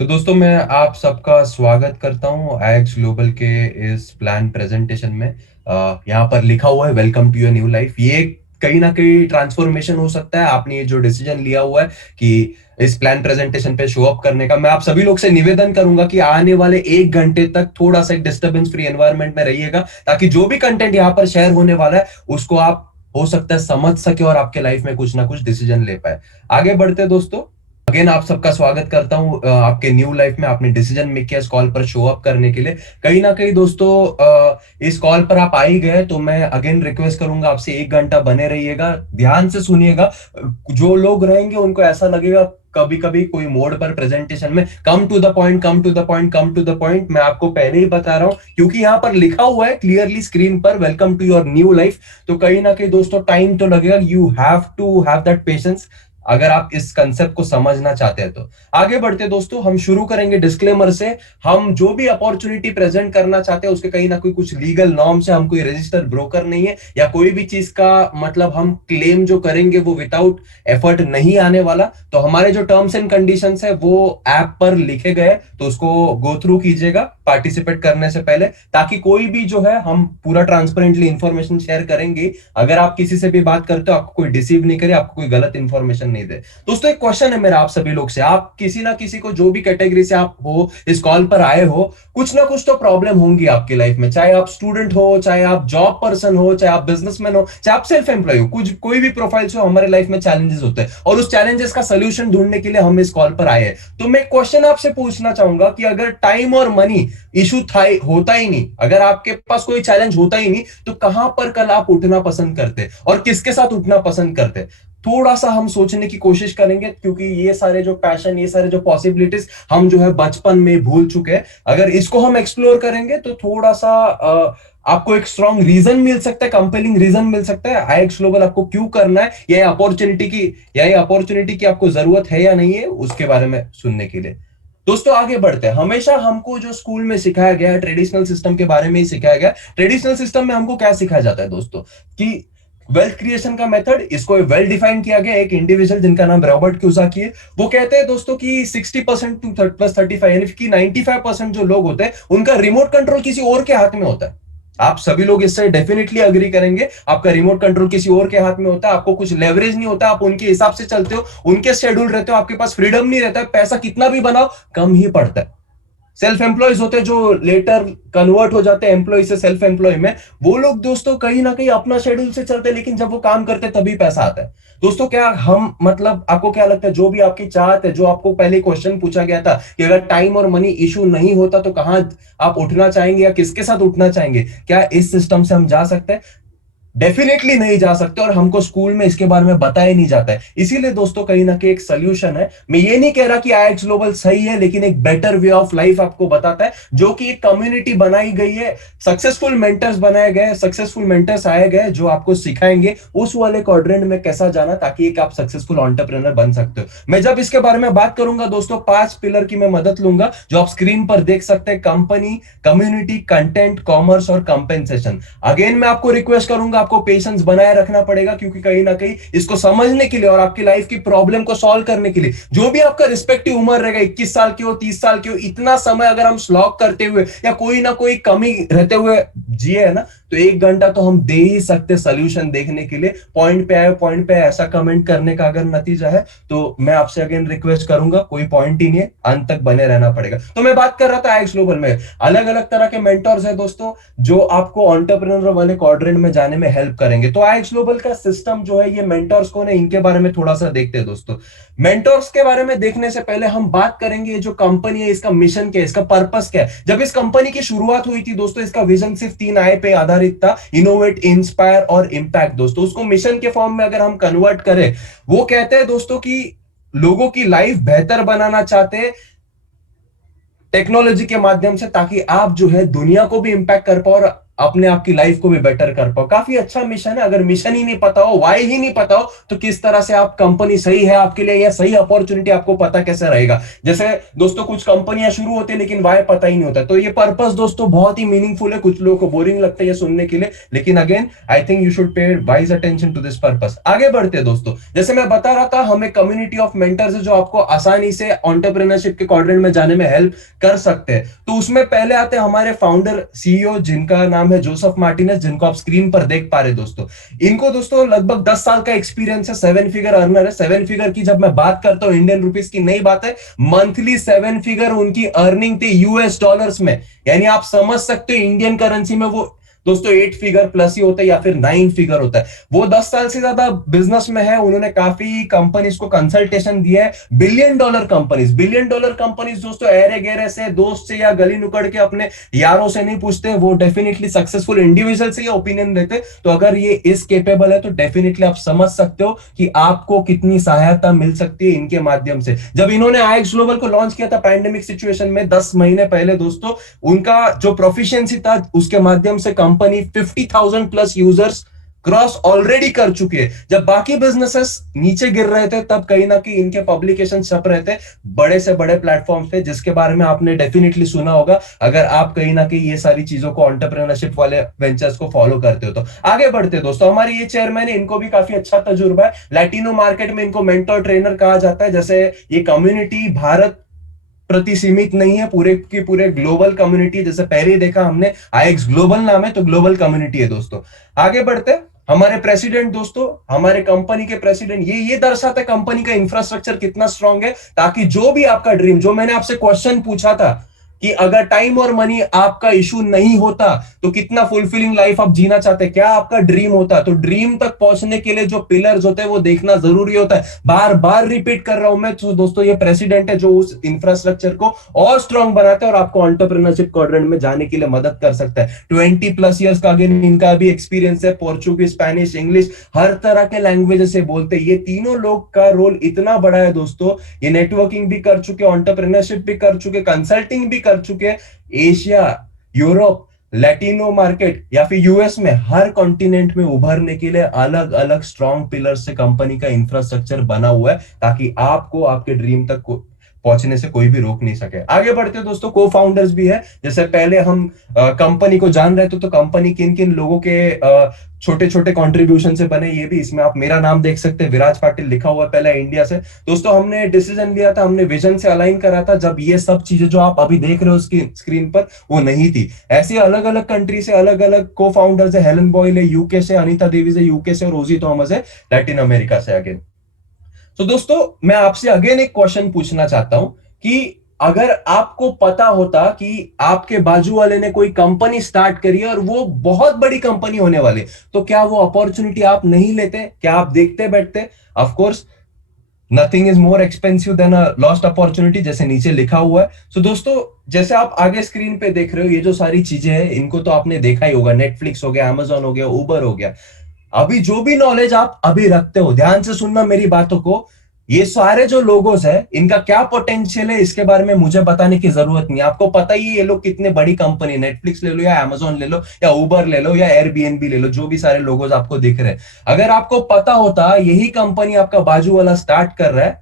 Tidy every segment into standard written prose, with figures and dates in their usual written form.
तो दोस्तों मैं आप सबका स्वागत करता हूं आईएक्स ग्लोबल के इस प्लान प्रेजेंटेशन में। यहाँ पर लिखा हुआ है welcome to your new life. ये कहीं ना कहीं ट्रांसफॉर्मेशन हो सकता है। आपने ये जो डिसीजन लिया हुआ है कि इस प्लान प्रेजेंटेशन पे शो अप करने का, मैं आप सभी लोग से निवेदन करूंगा कि आने वाले 1 घंटे तक थोड़ा सा एक डिस्टर्बेंस फ्री एनवायरनमेंट में रहिएगा, ताकि जो भी कंटेंट यहाँ पर शेयर होने वाला है उसको आप हो सकता है समझ सके और आपके लाइफ में कुछ ना कुछ डिसीजन ले पाए। आगे बढ़ते दोस्तों, अगेन आप सबका स्वागत करता हूं आपके न्यू लाइफ में। आपने डिसीजन मेक किया इस कॉल पर शो अप करने के लिए। कहीं ना कहीं दोस्तों इस कॉल पर आप आ ही गए तो मैं अगेन रिक्वेस्ट करूंगा आपसे, 1 घंटा बने रहिएगा, ध्यान से सुनिएगा। जो लोग रहेंगे उनको ऐसा लगेगा कभी कभी कोई मोड पर प्रेजेंटेशन में, come to the point, come to the point, come to the point. मैं आपको पहले ही बता रहा हूं क्योंकि यहां पर लिखा हुआ है क्लियरली स्क्रीन पर welcome to your new life. तो कहीं ना कहीं दोस्तों टाइम तो लगेगा। You have to have that patience अगर आप इस कंसेप्ट को समझना चाहते हैं तो। आगे बढ़ते दोस्तों, हम शुरू करेंगे डिस्क्लेमर से। हम जो भी अपॉर्चुनिटी प्रेजेंट करना चाहते हैं उसके कहीं ना कोई कुछ लीगल नॉर्म्स है। हम कोई रजिस्टर्ड ब्रोकर नहीं है या कोई भी चीज का मतलब हम क्लेम जो करेंगे वो विदाउट एफर्ट नहीं आने वाला। तो हमारे जो टर्म्स एंड कंडीशंस है वो ऐप पर लिखे गए, तो उसको गो थ्रू कीजिएगा पार्टिसिपेट करने से पहले, ताकि कोई भी जो है हम पूरा ट्रांसपेरेंटली इंफॉर्मेशन शेयर करेंगे। अगर आप किसी से भी बात करते हो आपको कोई डिसीव नहीं करे, आपको कोई गलत इंफॉर्मेशन नहीं दे। दोस्तों एक क्वेश्चन है मेरा आप सभी लोग से, आप किसी ना किसी को, जो भी कैटेगरी से आप हो, इस कॉल पर आए हो, कुछ ना कुछ तो प्रॉब्लम होंगी आपकी लाइफ में। चाहे आप स्टूडेंट हो, चाहे आप जॉब पर्सन हो, चाहे आप बिजनेसमैन हो, चाहे आप सेल्फ एम्प्लॉय हो, कुछ कोई भी प्रोफाइल से हो, हमारे लाइफ में चैलेंजेस होते हैं और उस चैलेंजेस का सोल्यूशन ढूंढने के लिए हम इस कॉल पर आए हैं। तो मैं क्वेश्चन आपसे पूछना चाहूंगा कि अगर टाइम और मनी इशू था होता ही नहीं, अगर आपके पास कोई चैलेंज होता ही नहीं, तो कहां पर कल आप उठना पसंद करते और किसके साथ उठना पसंद करते? थोड़ा सा हम सोचने की कोशिश करेंगे, क्योंकि ये सारे जो पैशन, ये सारे जो पॉसिबिलिटीज हम जो है बचपन में भूल चुके हैं। अगर इसको हम एक्सप्लोर करेंगे तो थोड़ा सा आपको एक स्ट्रॉन्ग रीजन मिल सकता है, कंपेलिंग रीजन मिल सकता है आईएक्स ग्लोबल आपको क्यों करना है, या ये अपॉर्चुनिटी की आपको जरूरत है या नहीं है, उसके बारे में सुनने के लिए। दोस्तों आगे बढ़ते हैं। हमेशा हमको जो स्कूल में सिखाया गया है ट्रेडिशनल सिस्टम के बारे में ही सिखाया गया। ट्रेडिशनल सिस्टम में हमको क्या सिखाया जाता है दोस्तों, कि वेल्थ क्रिएशन का मेथड, इसको वेल डिफाइन किया गया एक इंडिविजुअल जिनका नाम रॉबर्ट क्यूसाकी है। वो कहते हैं दोस्तों कि 60% टू प्लस 35, यानी कि 95% जो लोग होते हैं उनका रिमोट कंट्रोल किसी और के हाथ में होता है। आप सभी लोग इससे डेफिनेटली अग्री करेंगे। आपका रिमोट कंट्रोल किसी और के हाथ में होता है, आपको कुछ लेवरेज नहीं होता, आप उनके हिसाब से चलते हो, उनके शेड्यूल रहते हो, आपके पास फ्रीडम नहीं रहता है, पैसा कितना भी बनाओ कम ही पड़ता है। सेल्फ एम्प्लॉयज होते हैं जो लेटर कन्वर्ट हो जाते हैं एम्प्लॉय से सेल्फ एम्प्लॉय में, वो लोग दोस्तों कहीं ना कहीं अपना शेड्यूल से चलते हैं, लेकिन जब वो काम करते हैं तभी पैसा आता है। दोस्तों क्या हम मतलब आपको क्या लगता है, जो भी आपकी चाहत है, जो आपको पहले क्वेश्चन पूछा गया था कि अगर टाइम और मनी इशू नहीं होता तो कहां आप उठना चाहेंगे या किसके साथ उठना चाहेंगे, क्या इस सिस्टम से हम जा सकते हैं? डेफिनेटली नहीं जा सकते, और हमको स्कूल में इसके बारे में बताया नहीं जाता है। इसीलिए दोस्तों कहीं ना कहीं एक सोल्यूशन है। मैं ये नहीं कह रहा कि आईएक्स ग्लोबल सही है, लेकिन एक बेटर वे ऑफ लाइफ आपको बताता है, जो कि एक कम्युनिटी बनाई गई है, सक्सेसफुल मेंटर्स बनाए गए, सक्सेसफुल मेंटर्स आए गए जो आपको सिखाएंगे उस वाले क्वाड्रेंट में कैसा जाना, ताकि एक आप सक्सेसफुल एंटरप्रेन्योर बन सकते हो। मैं जब इसके बारे में बात करूंगा दोस्तों, 5 पिलर की मैं मदद लूंगा जो आप स्क्रीन पर देख सकते हैं: कंपनी, कम्युनिटी, कंटेंट, कॉमर्स और कंपेंसेशन। अगेन मैं आपको रिक्वेस्ट करूंगा, आपको पेशेंस बनाए रखना पड़ेगा, क्योंकि कहीं ना कहीं इसको समझने के लिए और आपकी लाइफ की प्रॉब्लम को सॉल्व करने के लिए, जो भी आपका रिस्पेक्टिव उम्र रहेगा, 21 साल की हो, 30 साल की हो, इतना समय अगर हम स्लॉग करते हुए या कोई ना कोई कमी रहते हुए जिए है ना, तो 1 घंटा तो हम दे ही सकते सोल्यूशन देखने के लिए। पॉइंट पे आए, पॉइंट पे ऐसा कमेंट करने का अगर नतीजा है तो मैं आपसे अगेन रिक्वेस्ट करूंगा, कोई पॉइंट ही नहीं है, अंत तक बने रहना पड़ेगा। तो मैं बात कर रहा था आईएक्स ग्लोबल में अलग अलग तरह के मेंटर्स है दोस्तों, जो आपको एंटरप्रेन्योर वाले क्वाड्रेंट में जाने में हेल्प करेंगे। तो आईएक्स ग्लोबल का सिस्टम जो है, ये मेंटर्स कौन है, इनके बारे में थोड़ा सा देखते हैं दोस्तों। मेंटर्स के बारे में देखने से पहले हम बात करेंगे जो कंपनी है, इसका मिशन क्या है, इसका पर्पस क्या है। जब इस कंपनी की शुरुआत हुई थी दोस्तों, इसका विजन सिर्फ 3 आय पे आधारित था: इनोवेट, इंस्पायर और इम्पैक्ट। दोस्तों उसको मिशन के फॉर्म में अगर हम कन्वर्ट करें, वो कहते हैं दोस्तों कि लोगों की लाइफ बेहतर बनाना चाहते हैं टेक्नोलॉजी के माध्यम से, ताकि आप जो है दुनिया को भी इंपैक्ट कर पाओ और अपने आप की लाइफ को भी बेटर कर पाओ। काफी अच्छा मिशन है। अगर मिशन ही नहीं पता हो, वाई ही नहीं पता हो, तो किस तरह से आप कंपनी सही है आपके लिए या सही अपॉर्चुनिटी आपको पता कैसे रहेगा। जैसे दोस्तों कुछ कंपनियां शुरू होती है लेकिन वाई पता ही नहीं होता, तो ये पर्पस दोस्तों बहुत ही मीनिंगफुल है। कुछ लोगों को बोरिंग लगता है ये सुनने के लिए, लेकिन again I think you should pay wise attention to this purpose. आगे बढ़ते हैं दोस्तों, जैसे मैं बता रहा था हमें कम्युनिटी ऑफ मेंटर्स है जो आपको आसानी से एंटरप्रेन्योरशिप के क्वाड्रेंट में जाने में हेल्प कर सकते हैं। तो उसमें पहले आते हैं हमारे फाउंडर सीईओ जिनका नाम है जोसेफ मार्टिनेज, जिनको आप स्क्रीन पर देख पा रहे दोस्तों। इनको दोस्तों लगभग 10 साल का एक्सपीरियंस है, 7 फिगर अर्नर है। 7 फिगर की जब मैं बात करता हूं इंडियन रुपीस की नहीं बात है, मंथली 7 फिगर उनकी अर्निंग थी यूएस डॉलर्स में। यानी आप समझ सकते हो इंडियन करेंसी में वो दोस्तों 8 फिगर प्लस ही होता है या फिर 9 फिगर होता है। वो 10 साल से ज्यादा बिजनेस में है, उन्होंने काफी कंपनीज को कंसल्टेशन दिया है। बिलियन डॉलर कंपनीज दोस्तों अरे गहरे से, दोस्त से या गली नुकड़ के अपने यारों से नहीं पूछते, वो डेफिनेटली सक्सेसफुल इंडिविजुअल से ये ओपिनियन देते। तो अगर ये इस केपेबल है तो डेफिनेटली आप समझ सकते हो कि आपको कितनी सहायता मिल सकती है इनके माध्यम से। जब इन्होंने आईएक्स ग्लोबल को लॉन्च किया था पैंडेमिक सिचुएशन में 10 महीने पहले दोस्तों, उनका जो प्रोफिशिएंसी था उसके माध्यम से company 50,000 plus users cross already कर चुके हैं। जब बाकी बिजनेसेस नीचे गिर रहे थे तब कहीं ना कहीं इनके पब्लिकेशन छप रहे थे बड़े से बड़े प्लेटफॉर्म पे, जिसके बारे में आपने डेफिनेटली सुना होगा अगर आप कहीं ना कहीं ये सारी चीजों को एंटरप्रेन्योरशिप वाले वेंचर्स को फॉलो करते हो तो। आगे बढ़ते हैं दोस्तों, हमारे ये चेयरमैन है, इनको भी काफी अच्छा तजुर्बा है। लैटिनो मार्केट में इनको मेंटर ट्रेनर कहा जाता है। जैसे ये कम्युनिटी भारत प्रति सीमित नहीं है, पूरे की पूरे ग्लोबल कम्युनिटी। जैसे पहले ही देखा हमने आईएक्स ग्लोबल नाम है तो ग्लोबल कम्युनिटी है दोस्तों। आगे बढ़ते हमारे प्रेसिडेंट दोस्तों, हमारे कंपनी के प्रेसिडेंट, ये दर्शाता है कंपनी का इंफ्रास्ट्रक्चर कितना स्ट्रांग है, ताकि जो भी आपका ड्रीम, जो मैंने आपसे क्वेश्चन पूछा था कि अगर टाइम और मनी आपका इशू नहीं होता तो कितना फुलफिलिंग लाइफ आप जीना चाहते, क्या आपका ड्रीम होता, तो ड्रीम तक पहुंचने के लिए जो पिलर्स होते हैं वो देखना जरूरी होता है। बार बार रिपीट कर रहा हूं मैं, तो दोस्तों ये प्रेसिडेंट है जो उस इंफ्रास्ट्रक्चर को और स्ट्रांग बनाता है और आपको एंटरप्रेन्योरशिप क्वाड्रेंट में जाने के लिए मदद कर सकता है। 20+ ईयर्स का अगेन इनका भी एक्सपीरियंस है, पोर्चुगीज, स्पेनिश, इंग्लिश, हर तरह के लैंग्वेज से बोलते हैं। ये तीनों लोग का रोल इतना बड़ा है दोस्तों, ये नेटवर्किंग भी कर चुके, एंटरप्रेन्योरशिप भी कर चुके, कंसल्टिंग भी कर चुके। एशिया, यूरोप, लैटिनो मार्केट या फिर यूएस में हर कॉन्टिनेंट में उभरने के लिए अलग अलग स्ट्रॉन्ग पिलर से कंपनी का इंफ्रास्ट्रक्चर बना हुआ है, ताकि आपको आपके ड्रीम तक पहुंचने से कोई भी रोक नहीं सके। आगे बढ़ते हैं दोस्तों, को फाउंडर्स भी है। जैसे पहले हम कंपनी को जान रहे थे तो कंपनी किन किन लोगों के छोटे छोटे कंट्रीब्यूशन से बने, ये भी इसमें आप मेरा नाम देख सकते हैं, विराज पाटिल लिखा हुआ है पहले इंडिया से। दोस्तों हमने डिसीजन लिया था, हमने विजन से अलाइन करा था जब ये सब चीजें जो आप अभी देख रहे हो उसकी स्क्रीन पर वो नहीं थी। ऐसी अलग अलग कंट्री से अलग अलग को फाउंडर्स है। हेलन बॉयल है यूके से, अनीता देवी से यूके से, और रोजी थॉमस है लैटिन अमेरिका से। अगेन तो दोस्तों मैं आपसे अगेन एक क्वेश्चन पूछना चाहता हूं कि अगर आपको पता होता कि आपके बाजू वाले ने कोई कंपनी स्टार्ट करी है और वो बहुत बड़ी कंपनी होने वाली, तो क्या वो अपॉर्चुनिटी आप नहीं लेते? क्या आप देखते बैठते? Of course nothing is more expensive than a lost opportunity, जैसे नीचे लिखा हुआ है। सो दोस्तों जैसे आप आगे स्क्रीन पे देख रहे हो, ये जो सारी चीजें हैं इनको तो आपने देखा ही होगा, नेटफ्लिक्स हो गया, अमेजॉन हो गया, उबर हो गया। अभी जो भी नॉलेज आप अभी रखते हो, ध्यान से सुनना मेरी बातों को, ये सारे जो लोगोस है इनका क्या पोटेंशियल है इसके बारे में मुझे बताने की जरूरत नहीं। आपको पता ही है ये लोग कितने बड़ी कंपनी, नेटफ्लिक्स ले लो या अमेजॉन ले लो या उबर ले लो या एयरबीएनबी ले लो, जो भी सारे लोगोस आपको दिख रहे हैं, अगर आपको पता होता यही कंपनी आपका बाजू वाला स्टार्ट कर रहा है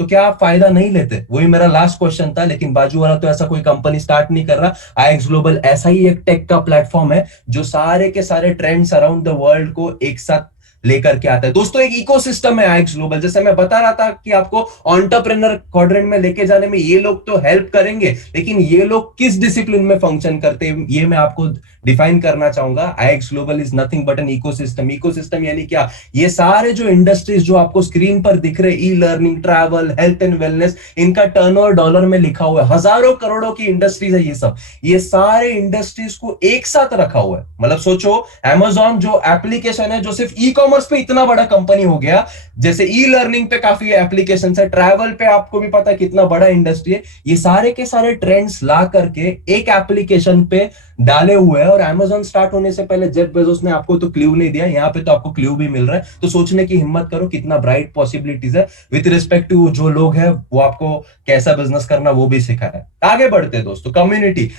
तो क्या आप फायदा नहीं लेते? वही मेरा लास्ट क्वेश्चन था। लेकिन बाजू वाला तो ऐसा कोई कंपनी स्टार्ट नहीं कर रहा। आईएक्स ग्लोबल ऐसा ही एक टेक का प्लेटफॉर्म है जो सारे के सारे ट्रेंड्स अराउंड द वर्ल्ड को एक साथ लेकर के आता है। दोस्तों एक इकोसिस्टम है आईएक्स ग्लोबल। जैसे मैं बता रहा था कि आपको एंटरप्रेन्योर क्वाड्रेंट में लेके जाने में ये लोग तो हेल्प करेंगे, लेकिन ये लोग किस डिसिप्लिन में फंक्शन करते हैं ये मैं आपको डिफाइन करना चाहूंगा। IX global is nothing but an ecosystem. Ecosystem यानी क्या? ये सारे जो इंडस्ट्रीज जो आपको स्क्रीन पर दिख रहे, e learning, travel, health and wellness, इनका टर्नओवर डॉलर में लिखा हुआ है। हजारों करोड़ों की इंडस्ट्रीज है ये सब। ये सारे इंडस्ट्रीज को एक साथ रखा हुआ है। मतलब सोचो अमेजॉन जो एप्लीकेशन है जो सिर्फ ई कॉमर्स पे इतना बड़ा कंपनी हो गया, जैसे ई लर्निंग पे काफी एप्लीकेशन है, ट्रैवल पे आपको भी पता है कितना बड़ा इंडस्ट्री है, ये सारे के सारे ट्रेंड्स ला करके एक एप्लीकेशन पे डाले हुए हैं। और अमेजॉन स्टार्ट होने से पहले जेफ बेजोस ने आपको तो क्लू नहीं दिया, यहाँ पे तो आपको क्लू भी मिल रहा है। तो सोचने की हिम्मत करो कितना ब्राइट पॉसिबिलिटीज है। विद रिस्पेक्ट टू जो लोग हैं वो आपको कैसा बिजनेस करना वो भी सिखाया है। आगे बढ़ते हैं दोस्तों, कम्युनिटी।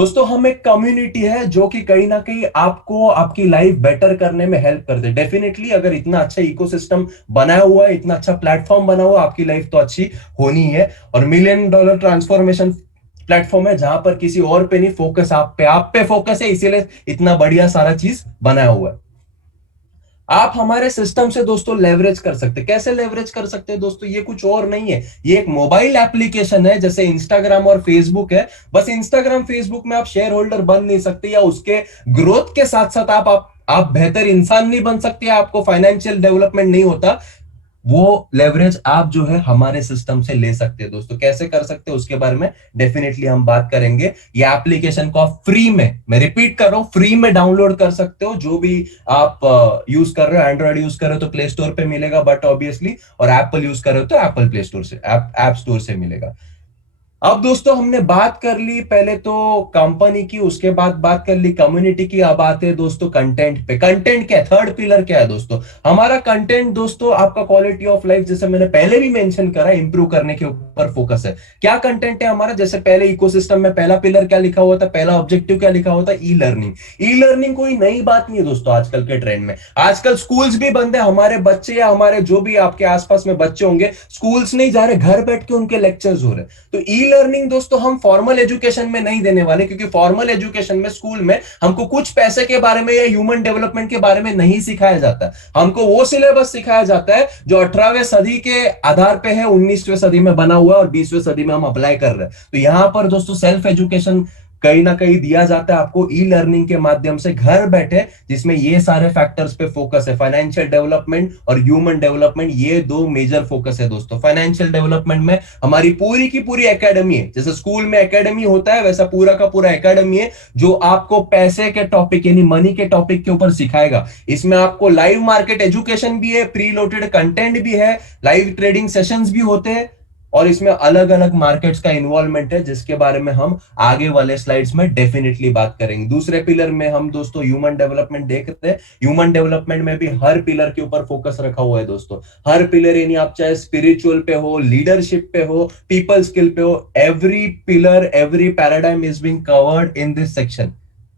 दोस्तों हम एक कम्युनिटी है जो कि कहीं ना कहीं आपको आपकी लाइफ बेटर करने में हेल्प करते हैं। डेफिनेटली अगर इतना अच्छा इकोसिस्टम बनाया हुआ है, इतना अच्छा प्लेटफॉर्म बना हुआ है, आपकी लाइफ तो अच्छी होनी है। और मिलियन डॉलर ट्रांसफॉर्मेशन प्लेटफॉर्म है जहां पर किसी और पे नहीं, फोकस आप पे फोकस है, इसीलिए इतना बढ़िया सारा चीज बनाया हुआ है। आप हमारे सिस्टम से दोस्तों लेवरेज कर सकते हैं। कैसे लेवरेज कर सकते हैं दोस्तों? ये कुछ और नहीं है, ये एक मोबाइल एप्लीकेशन है जैसे इंस्टाग्राम और फेसबुक है। बस इंस्टाग्राम फेसबुक में आप शेयर होल्डर बन नहीं सकते, या उसके ग्रोथ के साथ साथ आप बेहतर इंसान नहीं बन सकते, आपको फाइनेंशियल डेवलपमेंट नहीं होता। वो लेवरेज आप जो है हमारे सिस्टम से ले सकते हैं दोस्तों। कैसे कर सकते हैं उसके बारे में डेफिनेटली हम बात करेंगे। ये एप्लीकेशन को आप फ्री में, मैं रिपीट कर रहा हूं, फ्री में डाउनलोड कर सकते हो। जो भी आप यूज कर रहे हो, एंड्रॉइड यूज कर रहे हो तो प्ले स्टोर पे मिलेगा, बट ऑब्वियसली, और एप्पल यूज कर रहे हो तो एप्पल प्ले स्टोर से, ऐप स्टोर से मिलेगा। अब दोस्तों हमने बात कर ली पहले तो कंपनी की, उसके बाद बात कर ली कम्युनिटी की। अब आते हैं दोस्तों कंटेंट पे। कंटेंट क्या है? थर्ड पिलर क्या है दोस्तों? हमारा कंटेंट दोस्तों आपका क्वालिटी ऑफ लाइफ, जैसे मैंने पहले भी मेंशन करा, इंप्रूव करने के ऊपर फोकस है। क्या कंटेंट है हमारा? जैसे पहले इकोसिस्टम में पहला पिलर क्या लिखा हुआ था, पहला ऑब्जेक्टिव क्या लिखा हुआ था? E learning. ई लर्निंग कोई नई बात नहीं है दोस्तों आजकल के ट्रेंड में। आजकल स्कूल्स भी बंद है, हमारे बच्चे या हमारे जो भी आपके आसपास में बच्चे होंगे, स्कूल्स नहीं जा रहे, घर बैठ के उनके लेक्चर्स हो रहे। तो ई लर्निंग दोस्तों हम फॉर्मल एजुकेशन में नहीं देने वाले, क्योंकि फॉर्मल एजुकेशन में स्कूल में हमको कुछ पैसे के बारे में या ह्यूमन डेवलपमेंट के बारे में नहीं सिखाया जाता। हमको वो सिलेबस सिखाया जाता है जो 18वीं सदी के आधार पे है, 19वीं सदी में बना हुआ है, और 20वीं सदी में हम अप्लाई कर रहे हैं। तो यहां पर दोस्तों सेल्फ एजुकेशन कहीं ना कहीं दिया जाता है आपको ई लर्निंग के माध्यम से, घर बैठे, जिसमें ये सारे फैक्टर्स पे फोकस है। फाइनेंशियल डेवलपमेंट और ह्यूमन डेवलपमेंट, ये दो मेजर फोकस है दोस्तों। फाइनेंशियल डेवलपमेंट में हमारी पूरी की पूरी एकेडमी है, जैसे स्कूल में एकेडमी होता है वैसा पूरा का पूरा एकेडमी है, जो आपको पैसे के टॉपिक यानी मनी के टॉपिक के ऊपर सिखाएगा। इसमें आपको लाइव मार्केट एजुकेशन भी है, प्री लोडेड कंटेंट भी है, लाइव ट्रेडिंग सेशंस भी होते हैं, और इसमें अलग अलग मार्केट्स का इन्वॉल्वमेंट है, जिसके बारे में हम आगे वाले स्लाइड्स में डेफिनेटली बात करेंगे। दूसरे पिलर में हम दोस्तों ह्यूमन डेवलपमेंट देख रहे हैं। ह्यूमन डेवलपमेंट में भी हर पिलर के ऊपर फोकस रखा हुआ है दोस्तों। हर पिलर यानी आप चाहे स्पिरिचुअल पे हो, लीडरशिप पे हो, पीपल स्किल पे हो, every pillar, every paradigm is being covered in this section.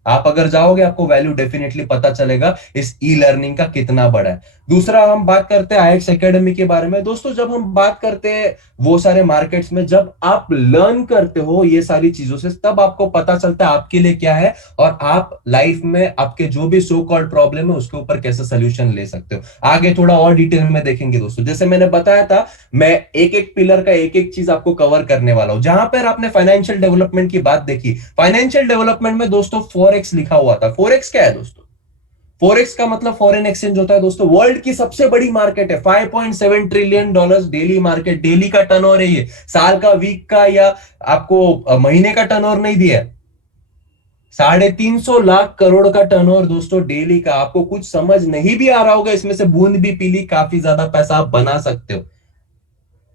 आप अगर जाओगे आपको वैल्यू डेफिनेटली पता चलेगा इस ई लर्निंग का कितना बड़ा है। दूसरा हम बात करते हैं आईएक्स एकेडमी के बारे में। दोस्तों जब हम बात करते हैं वो सारे मार्केट्स में, जब आप लर्न करते हो ये सारी चीजों से, तब आपको पता चलता है आपके लिए क्या है, और आप लाइफ में आपके जो भी सो कॉल्ड प्रॉब्लम है उसके ऊपर कैसे सोल्यूशन ले सकते हो। आगे थोड़ा और डिटेल में देखेंगे दोस्तों। जैसे मैंने बताया था, मैं एक एक पिलर का एक एक चीज आपको कवर करने वाला हूं। जहां पर आपने फाइनेंशियल डेवलपमेंट की बात देखी, फाइनेंशियल डेवलपमेंट में दोस्तों फॉरेक्स लिखा हुआ था। फॉरेक्स क्या है दोस्तों? फॉरेक्स का मतलब फॉरेन एक्सचेंज होता है दोस्तों। वर्ल्ड की सबसे बड़ी मार्केट है, 5.7 trillion dollars daily market, daily का टर्नओवर है ये, साल का, वीक का, या आपको महीने का टर्नओवर नहीं दिया है। 350 लाख करोड़ का टर्नओवर दोस्तों डेली का। आपको कुछ समझ नहीं भी आ रहा होगा इसमें से बूंद भी पीली, काफी ज्यादा पैसा आप बना सकते हो,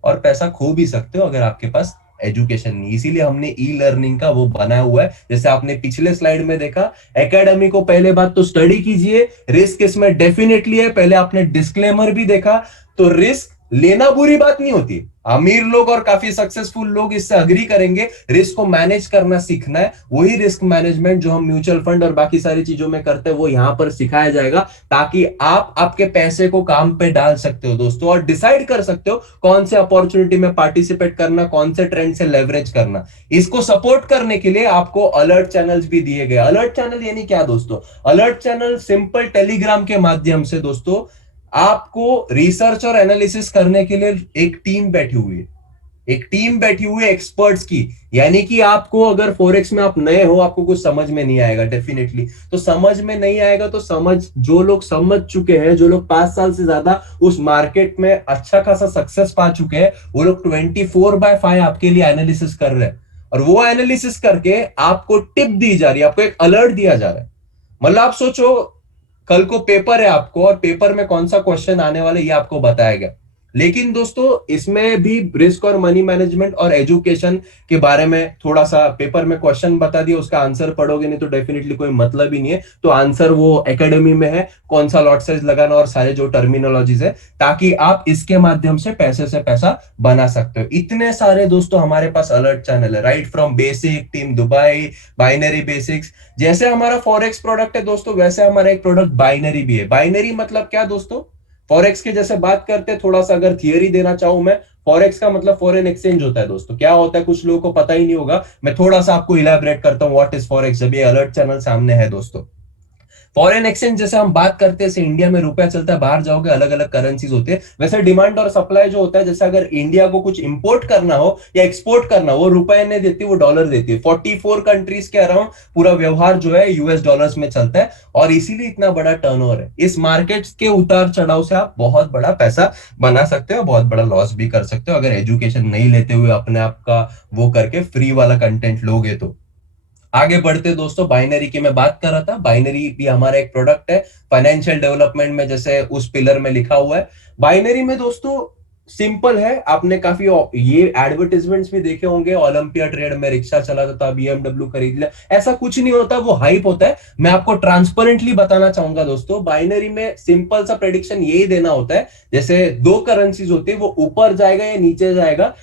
और पैसा खो भी सकते हो अगर आपके पास एजुकेशन नहीं। इसीलिए हमने ई लर्निंग का वो बनाया हुआ है। जैसे आपने पिछले स्लाइड में देखा, एकेडमी को पहले बात तो स्टडी कीजिए, रिस्क इसमें डेफिनेटली है। पहले आपने डिस्क्लेमर भी देखा, तो रिस्क लेना बुरी बात नहीं होती। अमीर लोग और काफी सक्सेसफुल लोग इससे अग्री करेंगे, रिस्क को मैनेज करना सीखना है। वही रिस्क मैनेजमेंट जो हम म्यूचुअल फंड और बाकी सारी चीजों में करते हैं, वो यहां पर सिखाया जाएगा, ताकि आप आपके पैसे को काम पे डाल सकते हो दोस्तों, और डिसाइड कर सकते हो कौन से अपॉर्चुनिटी में पार्टिसिपेट करना, कौन से ट्रेंड से लेवरेज करना। इसको सपोर्ट करने के लिए आपको अलर्ट चैनल्स भी दिए गए। अलर्ट चैनल यानी क्या दोस्तों? अलर्ट चैनल सिंपल टेलीग्राम के माध्यम से दोस्तों आपको रिसर्च और एनालिसिस करने के लिए एक टीम बैठी हुई है, एक टीम बैठी हुई है एक्सपर्ट्स की। यानी कि आपको अगर फॉरेक्स में आप नए हो, आपको कुछ समझ में नहीं आएगा डेफिनेटली, तो समझ में नहीं आएगा तो समझ, जो लोग समझ चुके हैं, जो लोग 5 साल से ज्यादा उस मार्केट में अच्छा खासा सक्सेस पा चुके हैं, वो लोग 24/5 आपके लिए एनालिसिस कर रहे हैं, और वो एनालिसिस करके आपको टिप दी जा रही है, आपको एक अलर्ट दिया जा रहा है। मतलब आप सोचो, कल को पेपर है आपको, और पेपर में कौन सा क्वेश्चन आने वाला है ये आपको बताया गया, लेकिन दोस्तों इसमें भी रिस्क और मनी मैनेजमेंट और एजुकेशन के बारे में थोड़ा सा पेपर में क्वेश्चन बता दिया, उसका आंसर पढ़ोगे नहीं तो डेफिनेटली कोई मतलब ही नहीं है। तो आंसर वो एकेडमी में है, कौन सा लॉट साइज लगाना और सारे जो टर्मिनोलॉजीज है, ताकि आप इसके माध्यम से पैसा बना सकते हो। इतने सारे दोस्तों हमारे पास अलर्ट चैनल है, right from basic, team Dubai, binary basics. जैसे हमारा फॉरेक्स प्रोडक्ट है दोस्तों, वैसे हमारा एक प्रोडक्ट बाइनरी भी है। बाइनरी मतलब क्या दोस्तों? फॉरेक्स की जैसे बात करते हैं, थोड़ा सा अगर थियरी देना चाहूं मैं, फॉरेक्स का मतलब फॉरेन एक्सचेंज होता है दोस्तों। क्या होता है कुछ लोगों को पता ही नहीं होगा, मैं थोड़ा सा आपको इलेबरेट करता हूं व्हाट इज फॉरेक्स, जब ये अलर्ट चैनल सामने है दोस्तों। फॉरेन एक्सचेंज जैसे हम बात करते हैं, इंडिया में रुपया चलता है, बाहर जाओगे अलग अलग करेंसीज होते हैं, वैसे डिमांड और सप्लाई जो होता है, जैसे अगर इंडिया को कुछ इंपोर्ट करना हो या एक्सपोर्ट करना हो, वो रुपए नहीं देती, वो डॉलर देती है। 44 कंट्रीज के अराउंड पूरा व्यवहार जो है यूएस डॉलर्स में चलता है, और इसीलिए इतना बड़ा टर्नओवर है। इस मार्केट के उतार चढ़ाव से आप बहुत बड़ा पैसा बना सकते हो, बहुत बड़ा लॉस भी कर सकते हो, अगर एजुकेशन नहीं लेते हुए अपने आप का वो करके फ्री वाला कंटेंट लोगे तो। आगे बढ़ते दोस्तों, बाइनरी की मैं बात कर रहा था, बाइनरी भी हमारा एक प्रोडक्ट है फाइनेंशियल डेवलपमेंट में, जैसे उस पिलर में लिखा हुआ है। बाइनरी में दोस्तों सिंपल है, आपने काफी ये एडवर्टाइजमेंट्स भी देखे होंगे, ओलंपिया ट्रेड में रिक्शा चलाता था, बीएमडब्ल्यू खरीद लिया, ऐसा कुछ नहीं होता, वो हाइप होता है। मैं आपको ट्रांसपेरेंटली बताना चाहूंगा दोस्तों, बाइनरी में सिंपल सा प्रेडिक्शन यही देना होता है, जैसे दो करेंसीज होती है, वो ऊपर जाएगा या नीचे जाएगा,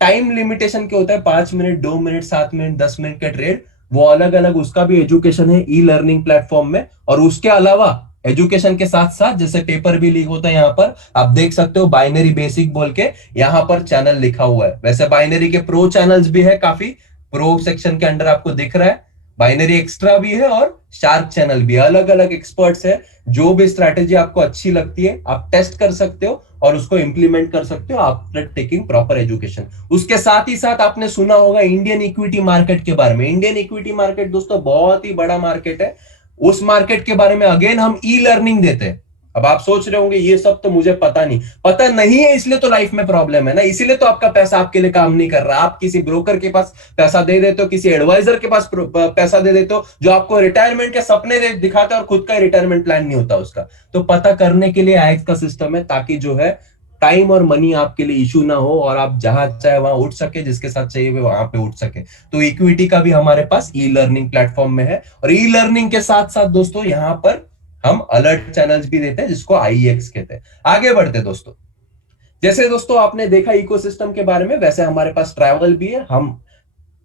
टाइम लिमिटेशन क्या होता है, 5 मिनट, 2 मिनट, 7 मिनट, 10 मिनट का ट्रेड, वो अलग अलग उसका भी एजुकेशन है ई लर्निंग प्लेटफॉर्म में। और उसके अलावा एजुकेशन के साथ साथ जैसे पेपर भी लीक होता है, यहाँ पर आप देख सकते हो बाइनरी बेसिक बोल के यहाँ पर चैनल लिखा हुआ है। वैसे बाइनरी के प्रो चैनल्स भी है काफी, प्रो सेक्शन के अंडर आपको दिख रहा है, बाइनरी एक्स्ट्रा भी है और शार्क चैनल भी, अलग अलग एक्सपर्ट्स है। जो भी स्ट्रैटेजी आपको अच्छी लगती है आप टेस्ट कर सकते हो और उसको इंप्लीमेंट कर सकते हो आफ्टर टेकिंग प्रॉपर एजुकेशन। उसके साथ ही साथ आपने सुना होगा इंडियन इक्विटी मार्केट के बारे में। इंडियन इक्विटी मार्केट दोस्तों बहुत ही बड़ा मार्केट है, उस मार्केट के बारे में अगेन हम ई लर्निंग देते हैं। अब आप सोच रहे होंगे ये सब तो मुझे पता नहीं, पता नहीं है इसलिए तो लाइफ में प्रॉब्लम है ना, इसीलिए तो आपका पैसा आपके लिए काम नहीं कर रहा। आप किसी ब्रोकर के पास पैसा दे देते हो, किसी एडवाइजर के पास पैसा दे देते हो, जो आपको रिटायरमेंट के सपने दिखाते हैं और खुद का रिटायरमेंट प्लान नहीं होता उसका। तो पता करने के लिए आईएक्स का सिस्टम है, ताकि जो है टाइम और मनी आपके लिए इशू ना हो और आप जहां चाहे वहां उठ सके, जिसके साथ चाहिए वो वहां पे उठ सके। तो इक्विटी का भी हमारे पास ई लर्निंग प्लेटफॉर्म में है, और ई लर्निंग के साथ साथ दोस्तों यहाँ पर हम अलर्ट चैनल्स भी देते हैं, जिसको आईएक्स कहते हैं। आगे बढ़ते दोस्तों, जैसे दोस्तों आपने देखा इकोसिस्टम के बारे में, वैसे हमारे पास ट्रैवल भी है। हम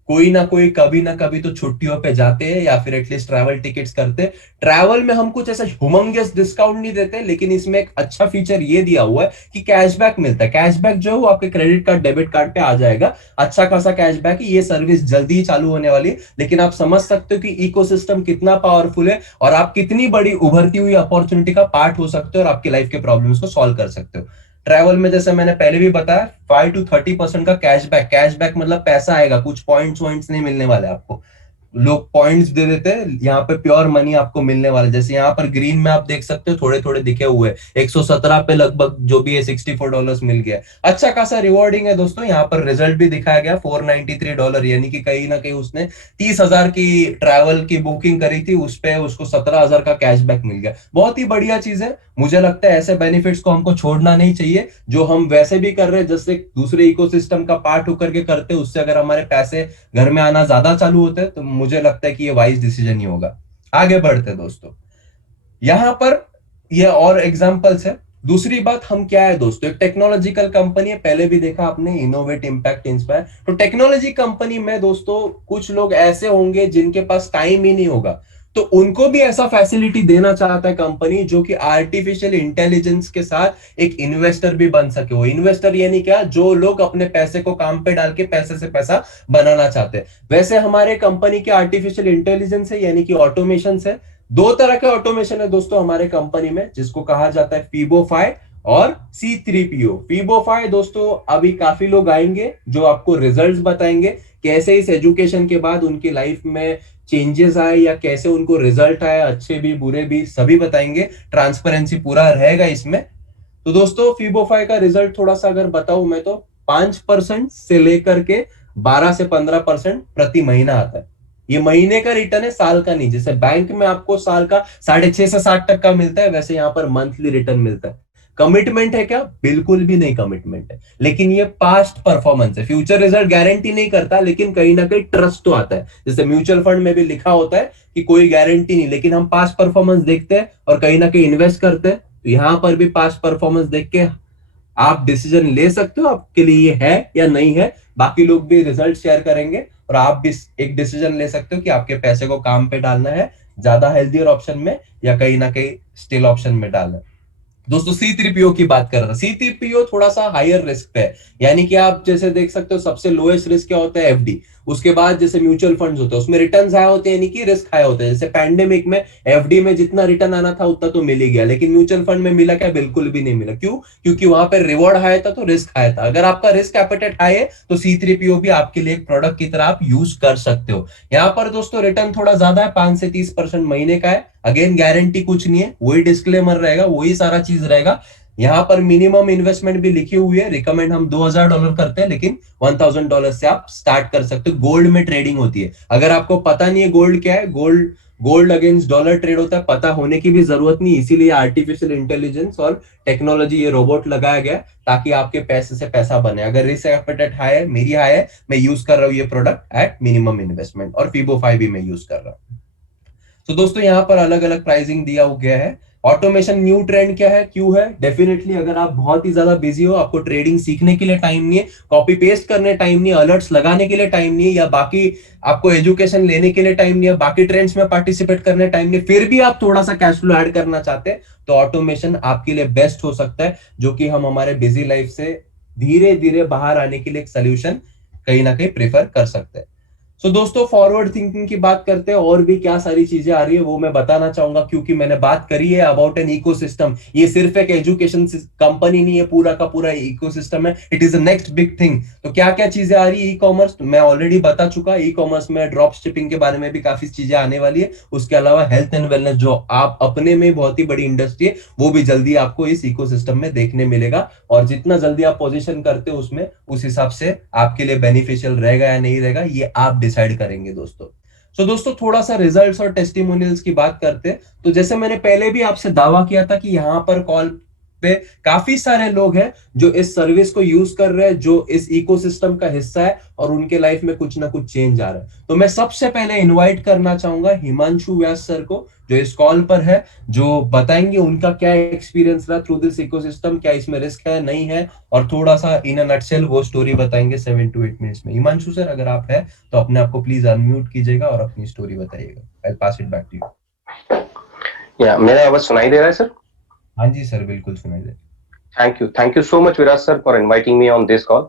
कोई ना कोई कभी ना कभी तो छुट्टियों पे जाते हैं या फिर एटलीस्ट ट्रैवल टिकट्स करते हैं। ट्रैवल में हम कुछ ऐसा ह्यूमंगस डिस्काउंट नहीं देते, लेकिन इसमें एक अच्छा फीचर ये दिया हुआ है कि कैशबैक मिलता है। कैशबैक जो है वो आपके क्रेडिट कार्ड डेबिट कार्ड पे आ जाएगा, अच्छा खासा कैशबैक है। ये सर्विस जल्दी ही चालू होने वाली है, लेकिन आप समझ सकते हो कि इकोसिस्टम कितना पावरफुल है और आप कितनी बड़ी उभरती हुई अपॉर्चुनिटी का पार्ट हो सकते हो और आपकी लाइफ के प्रॉब्लम्स को सॉल्व कर सकते हो। ट्रैवल में जैसे मैंने पहले भी बताया 5 to 30% का कैशबैक, कैशबैक मतलब पैसा आएगा, कुछ पॉइंट्स वॉइंट्स नहीं मिलने वाले आपको, लोग पॉइंट्स दे देते हैं, यहाँ पे प्योर मनी आपको मिलने वाला है। जैसे यहाँ पर ग्रीन में आप देख सकते हो थोड़े थोड़े दिखे हुए, 117 पे लगभग जो भी है $64 मिल गया। अच्छा खासा रिवॉर्डिंग है दोस्तों, यहाँ पर रिजल्ट भी दिखाया गया $493, यानी कि कहीं ना कहीं उसने 30,000 की ट्रैवल की बुकिंग करी थी, उस पे उसको 17,000 का कैशबैक मिल गया। बहुत ही बढ़िया चीज है, मुझे लगता है ऐसे बेनिफिट्स को हमको छोड़ना नहीं चाहिए, जो हम वैसे भी कर रहे हैं, जैसे दूसरे इकोसिस्टम का पार्ट होकर के करते हैं, उससे अगर हमारे पैसे घर में आना ज्यादा चालू होते हैं तो मुझे लगता है कि ये वाइज डिसीजन ही होगा। आगे बढ़ते दोस्तों, यहां पर ये और एग्जांपल्स है। दूसरी बात हम क्या है दोस्तों, एक टेक्नोलॉजिकल कंपनी है, पहले भी देखा आपने इनोवेट इंपैक्ट इंस्पायर। तो टेक्नोलॉजी कंपनी में दोस्तों कुछ लोग ऐसे होंगे जिनके पास टाइम ही नहीं होगा, तो उनको भी ऐसा फैसिलिटी देना चाहता है कंपनी, जो कि आर्टिफिशियल इंटेलिजेंस के साथ एक इन्वेस्टर भी बन सके। वो इन्वेस्टर यानी क्या, जो लोग अपने पैसे को काम पे डाल के पैसे से पैसा बनाना चाहते हैं। वैसे हमारे कंपनी के आर्टिफिशियल इंटेलिजेंस है, यानी कि ऑटोमेशन है। दो तरह के ऑटोमेशन है दोस्तों हमारे कंपनी में, जिसको कहा जाता है फीबोफाई और C3PO। फीबोफाई दोस्तों अभी काफी लोग आएंगे जो आपको रिजल्ट्स बताएंगे, कैसे इस एजुकेशन के बाद उनकी लाइफ में चेंजेस आए या कैसे उनको रिजल्ट आए, अच्छे भी बुरे भी सभी बताएंगे, ट्रांसपेरेंसी पूरा रहेगा इसमें। तो दोस्तों फीबोफाई का रिजल्ट थोड़ा सा अगर बताऊं मैं, तो 5% से लेकर के 12 से 15% प्रति महीना आता है। ये महीने का रिटर्न है, साल का नहीं। जैसे बैंक में आपको साल का 6.5 से 7% मिलता है, वैसे यहाँ पर मंथली रिटर्न मिलता है। कमिटमेंट है क्या? बिल्कुल भी नहीं कमिटमेंट है, लेकिन ये पास्ट परफॉर्मेंस है। फ्यूचर रिजल्ट गारंटी नहीं करता, लेकिन कहीं ना कहीं ट्रस्ट तो आता है। जैसे म्यूचुअल फंड में भी लिखा होता है कि कोई गारंटी नहीं, लेकिन हम पास्ट परफॉर्मेंस देखते हैं और कहीं ना कहीं इन्वेस्ट करते हैं। तो यहां पर भी पास्ट परफॉर्मेंस देख के आप डिसीजन ले सकते हो आपके लिए ये है या नहीं है। बाकी लोग भी रिजल्ट शेयर करेंगे और आप भी एक डिसीजन ले सकते हो कि आपके पैसे को काम पे डालना है, ज्यादा हेल्थियर ऑप्शन में, या कहीं ना कहीं स्टिल ऑप्शन में डालना है। दोस्तों सी थ्री की बात कर रहा था। सी थ्री थोड़ा सा हायर रिस्क पे है, यानी कि आप जैसे देख सकते हो सबसे लोएस्ट रिस्क क्या होता है? एफडी। उसके बाद जैसे म्यूचुअल फंड्स होते हैं उसमें रिटर्न हाई होते हैं, यानी कि रिस्क हाई होता है। जैसे पैंडेमिक में एफडी में जितना रिटर्न आना था उतना तो मिल ही गया, लेकिन म्यूचुअल फंड में मिला क्या? बिल्कुल भी नहीं मिला। क्यों? क्योंकि वहां पर रिवॉर्ड हाई था तो रिस्क हाई था। अगर आपका रिस्क एपेटाइट हाई है तो सी थ्री भी आपके लिए एक प्रोडक्ट की तरह आप यूज कर सकते हो। यहाँ पर दोस्तों रिटर्न थोड़ा ज्यादा है, 5 से 30% महीने का है। अगेन गारंटी कुछ नहीं है, वही डिस्क्लेमर रहेगा, वही सारा चीज रहेगा। यहाँ पर मिनिमम इन्वेस्टमेंट भी लिखी हुई है, रिकमेंड हम $2000 करते हैं, लेकिन $1000 से आप स्टार्ट कर सकते हो। गोल्ड में ट्रेडिंग होती है। अगर आपको पता नहीं है गोल्ड क्या है, gold gold against dollar trade होता है, पता होने की भी जरूरत नहीं। इसीलिए आर्टिफिशियल इंटेलिजेंस और टेक्नोलॉजी, ये रोबोट लगाया गया ताकि आपके पैसे से पैसा बने। अगर रिस्क एपेटाइट हाई है, मेरी हाई है, मैं यूज कर रहा हूँ ये प्रोडक्ट एट मिनिमम इन्वेस्टमेंट, और फीबो 5 भी मैं यूज कर रहा हूँ। तो दोस्तों यहाँ पर अलग अलग प्राइसिंग दिया गया है। ऑटोमेशन न्यू ट्रेंड क्या है, क्यों है? डेफिनेटली अगर आप बहुत ही ज्यादा बिजी हो, आपको ट्रेडिंग सीखने के लिए टाइम नहीं है, कॉपी पेस्ट करने टाइम नहीं है, अलर्ट्स लगाने के लिए टाइम नहीं है, या बाकी आपको एजुकेशन लेने के लिए टाइम नहीं है, बाकी ट्रेंड्स में पार्टिसिपेट करने टाइम नहीं है, फिर भी आप थोड़ा सा कैश फ्लो ऐड करना चाहते हैं, तो ऑटोमेशन आपके लिए बेस्ट हो सकता है, जो कि हम हमारे बिजी लाइफ से धीरे धीरे बाहर आने के लिए एक सोल्यूशन कहीं ना कहीं प्रेफर कर सकते हैं। दोस्तों फॉरवर्ड थिंकिंग की बात करते हैं, और भी क्या सारी चीजें आ रही है वो मैं बताना चाहूंगा, क्योंकि मैंने बात करी है अबाउट एन इकोसिस्टम। ये सिर्फ एक एजुकेशन कंपनी नहीं है, पूरा का पूरा इकोसिस्टम है। It is the next big thing. तो क्या क्या चीजें आ रही है? ई कॉमर्स मैं ऑलरेडी बता चुका। ई कॉमर्स में ड्रॉप शिपिंग के बारे में भी काफी चीजें आने वाली है। उसके अलावा हेल्थ एंड वेलनेस, जो आप अपने में बहुत ही बड़ी इंडस्ट्री है, वो भी जल्दी आपको इस इकोसिस्टम में देखने मिलेगा। और जितना जल्दी आप पोजीशन करते हो उसमें, उस हिसाब से आपके लिए बेनिफिशियल रहेगा या नहीं रहेगा, ये आप डिसाइड करेंगे दोस्तों। दोस्तों थोड़ा सा रिजल्ट्स और टेस्टिमोनियल्स की बात करते हैं। तो जैसे मैंने पहले भी आपसे दावा किया था कि यहाँ पर कॉल पे काफी सारे लोग हैं जो इस सर्विस को यूज कर रहे हैं, जो इस इकोसिस्टम का हिस्सा है, और उनके लाइफ में कुछ ना कुछ चेंज आ रहा है। तो मैं सबसे पहले इनवाइट करना चाहूंगा हिमांशु व्यास सर को, जो इस कॉल पर है, जो बताएंगे उनका क्या एक्सपीरियंस रहा थ्रू दिस इकोसिस्टम, क्या इसमें रिस्क है नहीं है, और थोड़ा सा इन अ नटसेल वो स्टोरी बताएंगे 7 to 8 मिनट्स में। हिमांशु सर अगर आप है तो अपने आप को प्लीज अनम्यूट कीजिएगा और अपनी स्टोरी बताइएगा। आई पास इट बैक टू यू। या मेरा आवाज सुनाई दे रहा है सर? हाँ जी सर, बिल्कुल सुनाई दे। Thank you so much Viraj sir for inviting me on this call.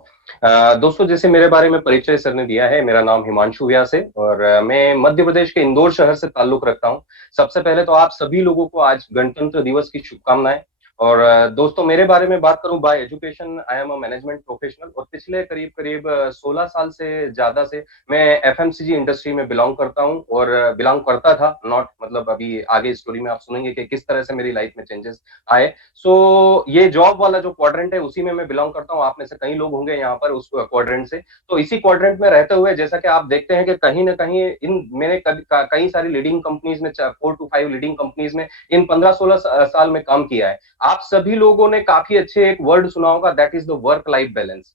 दोस्तों, जैसे मेरे बारे में परिचय सर ने दिया है, मेरा नाम हिमांशु व्यास है और मैं मध्य प्रदेश के इंदौर शहर से ताल्लुक रखता हूं। सबसे पहले तो आप सभी लोगों को आज गणतंत्र दिवस की शुभकामनाएं। और दोस्तों, मेरे बारे में बात करूं, bye education I am a management professional, और पिछले करीब करीब 16 साल से ज्यादा से मैं एफएमसीजी इंडस्ट्री में बिलोंग करता हूं, और बिलोंग करता था, नॉट मतलब अभी आगे स्टोरी में आप सुनेंगे कि किस तरह से मेरी लाइफ में चेंजेस आए। ये जॉब वाला जो क्वाड्रेंट है उसी में मैं बिलोंग करता हूँ। आप में से कई लोग होंगे यहाँ पर उस क्वाड्रेंट से। तो इसी क्वाड्रेंट में रहते हुए जैसा कि आप देखते हैं कि कहीं ना कहीं इन मैंने कई सारी लीडिंग कंपनीज में, 4 to 5 लीडिंग कंपनीज में इन 15-16 साल में काम किया है। आप सभी लोगों ने काफी अच्छे एक वर्ड सुना होगा, that is the work life balance.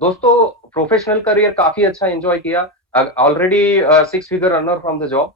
दोस्तों, प्रोफेशनल करियर काफी अच्छा एंजॉय किया, already 6 figure earner from the job.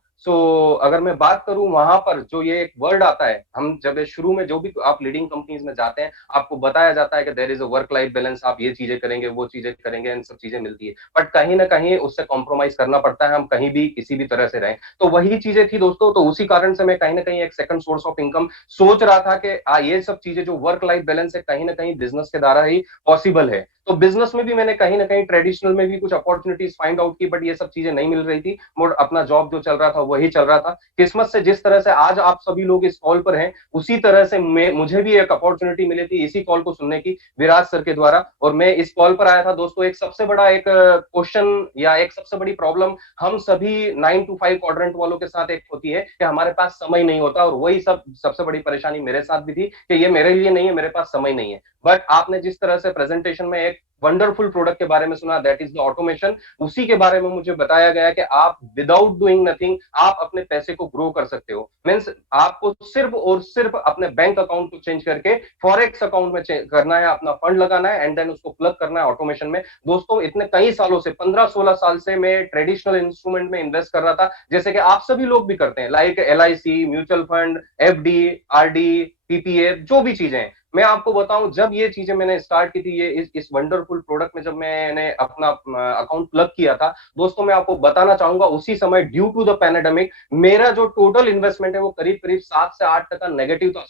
अगर मैं बात करूं, वहां पर जो ये एक वर्ड आता है, हम जब शुरू में जो भी आप लीडिंग कंपनीज में जाते हैं, आपको बताया जाता है कि there is a work life balance, आप ये चीजें करेंगे, वो चीजें करेंगे, इन सब चीजें मिलती है, बट कहीं ना कहीं उससे कॉम्प्रोमाइज करना पड़ता है, हम कहीं भी किसी भी तरह से रहें। तो वही चीजें थी दोस्तों। तो उसी कारण से मैं कहीं ना कहीं एक सेकंड सोर्स ऑफ इनकम सोच रहा था कि ये सब चीजें जो वर्क लाइफ बैलेंस है, कहीं ना कहीं बिजनेस के द्वारा ही पॉसिबल है। तो बिजनेस में भी मैंने कहीं ना कहीं ट्रेडिशनल में भी कुछ अपॉर्चुनिटीज फाइंड आउट की, बट ये सब चीजें नहीं मिल रही थी। मोर अपना जॉब जो चल रहा था वही चल रहा था। किस्मत से जिस तरह से आज आप सभी लोग इस कॉल पर हैं, उसी तरह से मुझे भी एक अपॉर्चुनिटी मिली थी इसी कॉल को सुनने की, विराज सर के द्वारा। और मैं इस कॉल पर आया था दोस्तों, एक सबसे बड़ा एक क्वेश्चन या एक सबसे बड़ी प्रॉब्लम हम सभी 9 to 5 क्वाड्रेंट वालों के साथ एक होती है कि हमारे पास समय नहीं होता, और वही सबसे बड़ी परेशानी मेरे साथ भी थी कि ये मेरे लिए नहीं है, मेरे पास समय नहीं है। बट आपने जिस तरह से प्रेजेंटेशन में एक वंडरफुल प्रोडक्ट के बारे में सुना, दैट इज द ऑटोमेशन, उसी के बारे में मुझे बताया गया कि आप विदाउट डूइंग नथिंग आप अपने पैसे को ग्रो कर सकते हो। मीन्स आपको सिर्फ और सिर्फ अपने बैंक अकाउंट को चेंज करके फॉरेक्स अकाउंट में करना है, अपना फंड लगाना है एंड देन उसको प्लग करना है ऑटोमेशन में। दोस्तों इतने कई सालों से 15-16 साल से मैं ट्रेडिशनल इंस्ट्रूमेंट में इन्वेस्ट कर रहा था, जैसे कि आप सभी लोग भी करते हैं, like LIC, mutual fund, FD, RD, PPF, जो भी चीजें हैं। मैं आपको बताऊं, जब ये चीजें मैंने स्टार्ट की थी, ये इस वंडरफुल प्रोडक्ट में जब मैंने अपना अकाउंट प्लग किया था, दोस्तों मैं आपको बताना चाहूंगा उसी समय ड्यू टू द पैंडेमिक मेरा जो टोटल इन्वेस्टमेंट है वो करीब करीब 7 से 8% नेगेटिव था।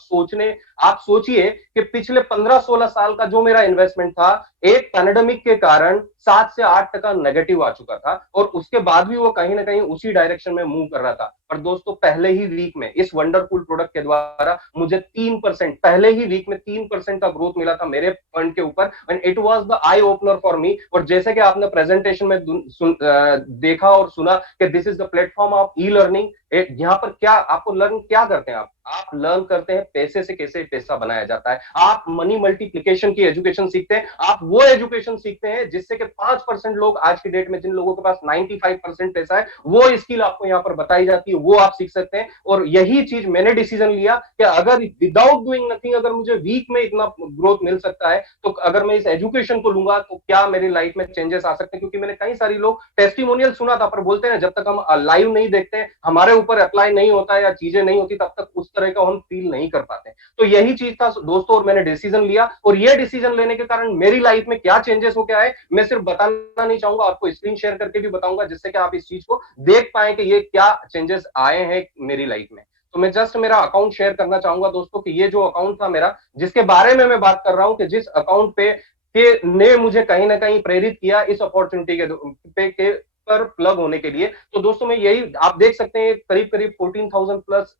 आप सोचिए कि पिछले 15-16 साल का जो मेरा इन्वेस्टमेंट था, एक पैंडेमिक के कारण 7 से 8% नेगेटिव आ चुका था, और उसके बाद भी वो कहीं ना कहीं उसी डायरेक्शन में मूव कर रहा था। पर दोस्तों पहले ही वीक में इस वंडरफुल प्रोडक्ट के द्वारा मुझे 3%, पहले ही वीक में 3% का ग्रोथ मिला था मेरे फंड के ऊपर, and it was the eye opener for me. और जैसे कि आपने प्रेजेंटेशन में देखा और सुना कि this is the platform of e learning, यहाँ पर क्या आपको लर्न क्या करते हैं, आप लर्न करते हैं पैसे से कैसे पैसा बनाया जाता है, आप मनी मल्टीप्लिकेशन की एजुकेशन सीखते हैं, आप वो एजुकेशन सीखते हैं जिससे कि 5% लोग आज की डेट में, जिन लोगों के पास 95% पैसा है, वो स्किल आपको यहाँ पर बताई जाती है, वो आप सीख सकते हैं। और यही चीज मैंने डिसीजन लिया कि अगर विदाउट डूइंग नथिंग अगर मुझे वीक में इतना ग्रोथ मिल सकता है, तो अगर मैं इस एजुकेशन को लूंगा तो क्या मेरी लाइफ में चेंजेस आ सकते हैं। क्योंकि मैंने कई सारी लोग टेस्टिमोनियल सुना था, पर बोलते हैं जब तक हम लाइव नहीं देखते हैं, हमारे ऊपर अप्लाई नहीं होता है या चीजें नहीं होती, तब तक उस तरह का हम फील नहीं कर पाते। तो यही चीज था दोस्तों, और मैंने डिसीजन लिया, और ये डिसीजन लेने के कारण मेरी लाइफ में क्या चेंजेस हो गया है मैं सिर्फ बताना नहीं चाहूंगा, आपको स्क्रीन शेयर करके भी बताऊंगा, जिससे कि आप इस चीज को देख पाए कि ये क्या चेंजेस आए हैं मेरी लाइफ में। तो मैं जस्ट मेरा अकाउंट शेयर करना चाहूंगा दोस्तों कि ये जो अकाउंट था मेरा, जिसके बारे में मैं बात कर रहा हूं, कि जिस अकाउंट पे के ने मुझे कहीं ना कहीं प्रेरित किया इस अपॉर्चुनिटी के पर प्लग होने के लिए। तो दोस्तों मैं यही आप देख सकते हैं, करीब करीब 14,000 प्लस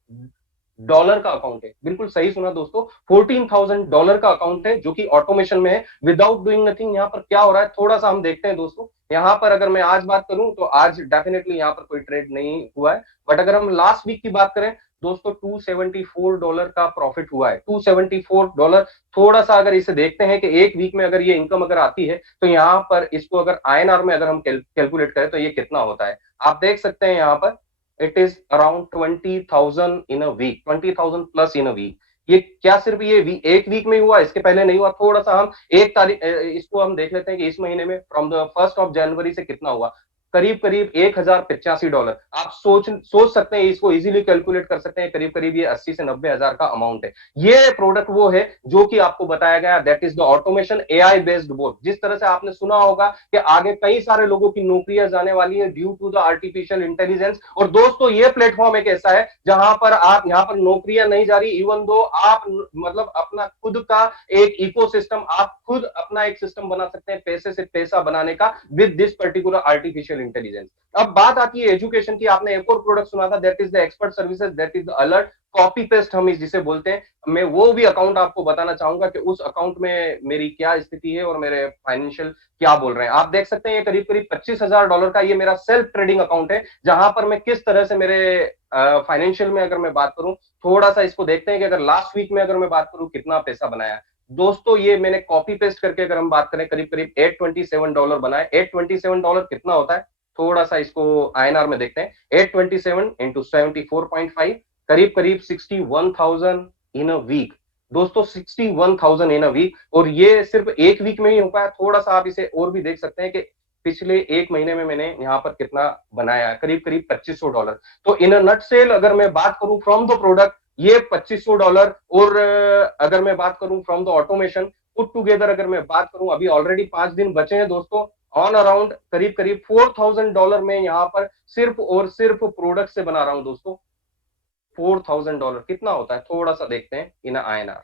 डॉलर का अकाउंट है, बिल्कुल सही सुना दोस्तों, $14,000 का अकाउंट है जो कि ऑटोमेशन में है, विदाउट डूइंग नथिंग। यहाँ पर क्या हो रहा है थोड़ा सा हम देखते हैं दोस्तों। यहाँ पर अगर मैं आज बात करूं तो आज डेफिनेटली यहाँ पर कोई ट्रेड नहीं हुआ है, बट अगर हम लास्ट वीक की बात करें दोस्तों, $274 का प्रॉफिट हुआ है, $274। थोड़ा सा अगर इसे देखते हैं कि एक वीक में अगर ये इनकम अगर आती है, तो यहाँ पर इसको अगर INR में अगर हम कैलकुलेट करें तो ये कितना होता है, आप देख सकते हैं यहाँ पर it is around 20,000 in a week, 20,000 plus in a week. ये क्या सिर्फ ये एक वीक में हुआ, इसके पहले नहीं हुआ? थोड़ा सा हम एक तारीख इसको हम देख लेते हैं कि इस महीने में फ्रॉम द 1 से कितना हुआ, करीब करीब $1,085। आप सोच सकते हैं, इसको इजीली कैलकुलेट कर सकते हैं, करीब करीब ये 80 से 90 हजार का अमाउंट है। ये प्रोडक्ट वो है जो कि आपको बताया गया, that is the automation AI based board. जिस तरह से आपने सुना होगा कि आगे कई सारे लोगों की नौकरियां जाने वाली है due to the artificial intelligence, और दोस्तों ये प्लेटफॉर्म एक ऐसा है जहां पर आप यहाँ पर नौकरियां नहीं जा रही, इवन दो आप मतलब अपना खुद का एक इकोसिस्टम, आप खुद अपना एक सिस्टम बना सकते हैं पैसे से पैसा बनाने का with this particular artificial intelligence. अब बात आती है एजुकेशन की, आपने एक और प्रोडक्ट सुना था, that is the expert services, that is the alert copy paste हम जिसे बोलते हैं। मैं वो भी अकाउंट आपको बताना चाहूंगा कि उस अकाउंट में मेरी क्या स्थिति है और मेरे फाइनेंशियल क्या बोल रहे हैं। आप देख सकते हैं ये करीब करीब $25,000 का ये मेरा सेल्फ ट्रेडिंग अकाउंट है, जहां पर मैं किस तरह से मेरे फाइनेंशियल में अगर मैं बात करूं, थोड़ा सा इसको देखते हैं कि अगर लास्ट वीक में अगर मैं बात करूं कितना पैसा बनाया दोस्तों। ये मैंने कॉपी पेस्ट करके अगर हम बात करें, करीब करीब $827 बनाए। $827 कितना होता है, थोड़ा सा इसको INR में देखते हैं। 827 इंटू 74.5, करीब करीब 61,000 इन अ वीक दोस्तों, 61,000 इन अ वीक। और ये सिर्फ एक वीक में ही हो पाया। थोड़ा सा आप इसे और भी देख सकते हैं कि पिछले एक महीने में मैंने यहाँ पर कितना बनाया, करीब करीब $2,500। तो इन अ नट सेल अगर मैं बात करूं फ्रॉम द प्रोडक्ट, ये $2,500, और अगर मैं बात करूं from the automation put together, अगर मैं बात करूं, अभी ऑलरेडी 5 दिन बचे हैं दोस्तों, ऑन अराउंड करीब करीब $4,000 में यहाँ पर सिर्फ और सिर्फ प्रोडक्ट से बना रहा हूं दोस्तों। $4,000 कितना होता है, थोड़ा सा देखते हैं इन INR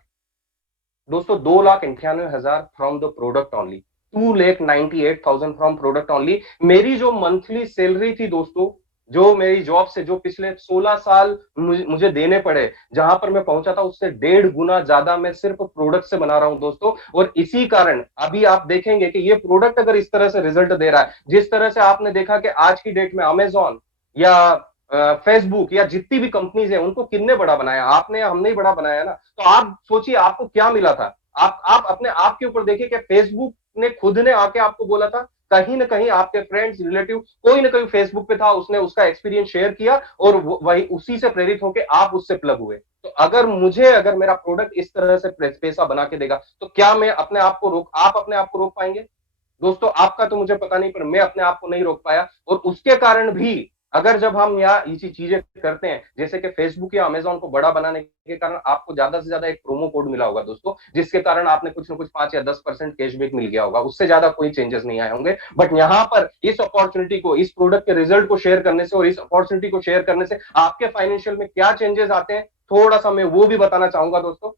दोस्तों। 2,98,000 from the product only, 2,98,000 from product only. मेरी जो मंथली सैलरी थी दोस्तों, जो मेरी जॉब से जो पिछले 16 साल मुझे देने पड़े, जहां पर मैं पहुंचा था, उससे 1.5 गुना ज्यादा मैं सिर्फ प्रोडक्ट से बना रहा हूं दोस्तों। और इसी कारण अभी आप देखेंगे कि ये प्रोडक्ट अगर इस तरह से रिजल्ट दे रहा है, जिस तरह से आपने देखा कि आज की डेट में अमेजॉन या फेसबुक या जितनी भी कंपनीज है, उनको किन्ने बड़ा बनाया, आपने या हमने ही बड़ा बनाया ना। तो आप सोचिए आपको क्या मिला था, आप अपने आप के ऊपर देखिए कि फेसबुक ने खुद ने आके आपको बोला था, कहीं ना कहीं आपके फ्रेंड्स रिलेटिव कोई ना कोई फेसबुक पे था, उसने उसका एक्सपीरियंस शेयर किया और वही उसी से प्रेरित होकर आप उससे प्लग हुए। तो अगर मेरा प्रोडक्ट इस तरह से पैसा बना के देगा, तो क्या मैं अपने आप को रोक आप अपने आप को रोक पाएंगे? दोस्तों आपका तो मुझे पता नहीं, पर मैं अपने आप को नहीं रोक पाया। और उसके कारण भी अगर जब हम यहाँ ये चीजें करते हैं, जैसे कि फेसबुक या अमेजोन को बड़ा बनाने के कारण आपको ज्यादा से ज्यादा एक प्रोमो कोड मिला होगा दोस्तों, जिसके कारण आपने कुछ ना कुछ 5 या 10% कैशबैक मिल गया होगा, उससे ज्यादा कोई चेंजेस नहीं आए होंगे। बट यहाँ पर इस अपॉर्चुनिटी को, इस प्रोडक्ट के रिजल्ट को शेयर करने से और इस अपॉर्चुनिटी को शेयर करने से आपके फाइनेंशियल में क्या चेंजेस आते हैं, थोड़ा सा मैं वो भी बताना चाहूंगा दोस्तों।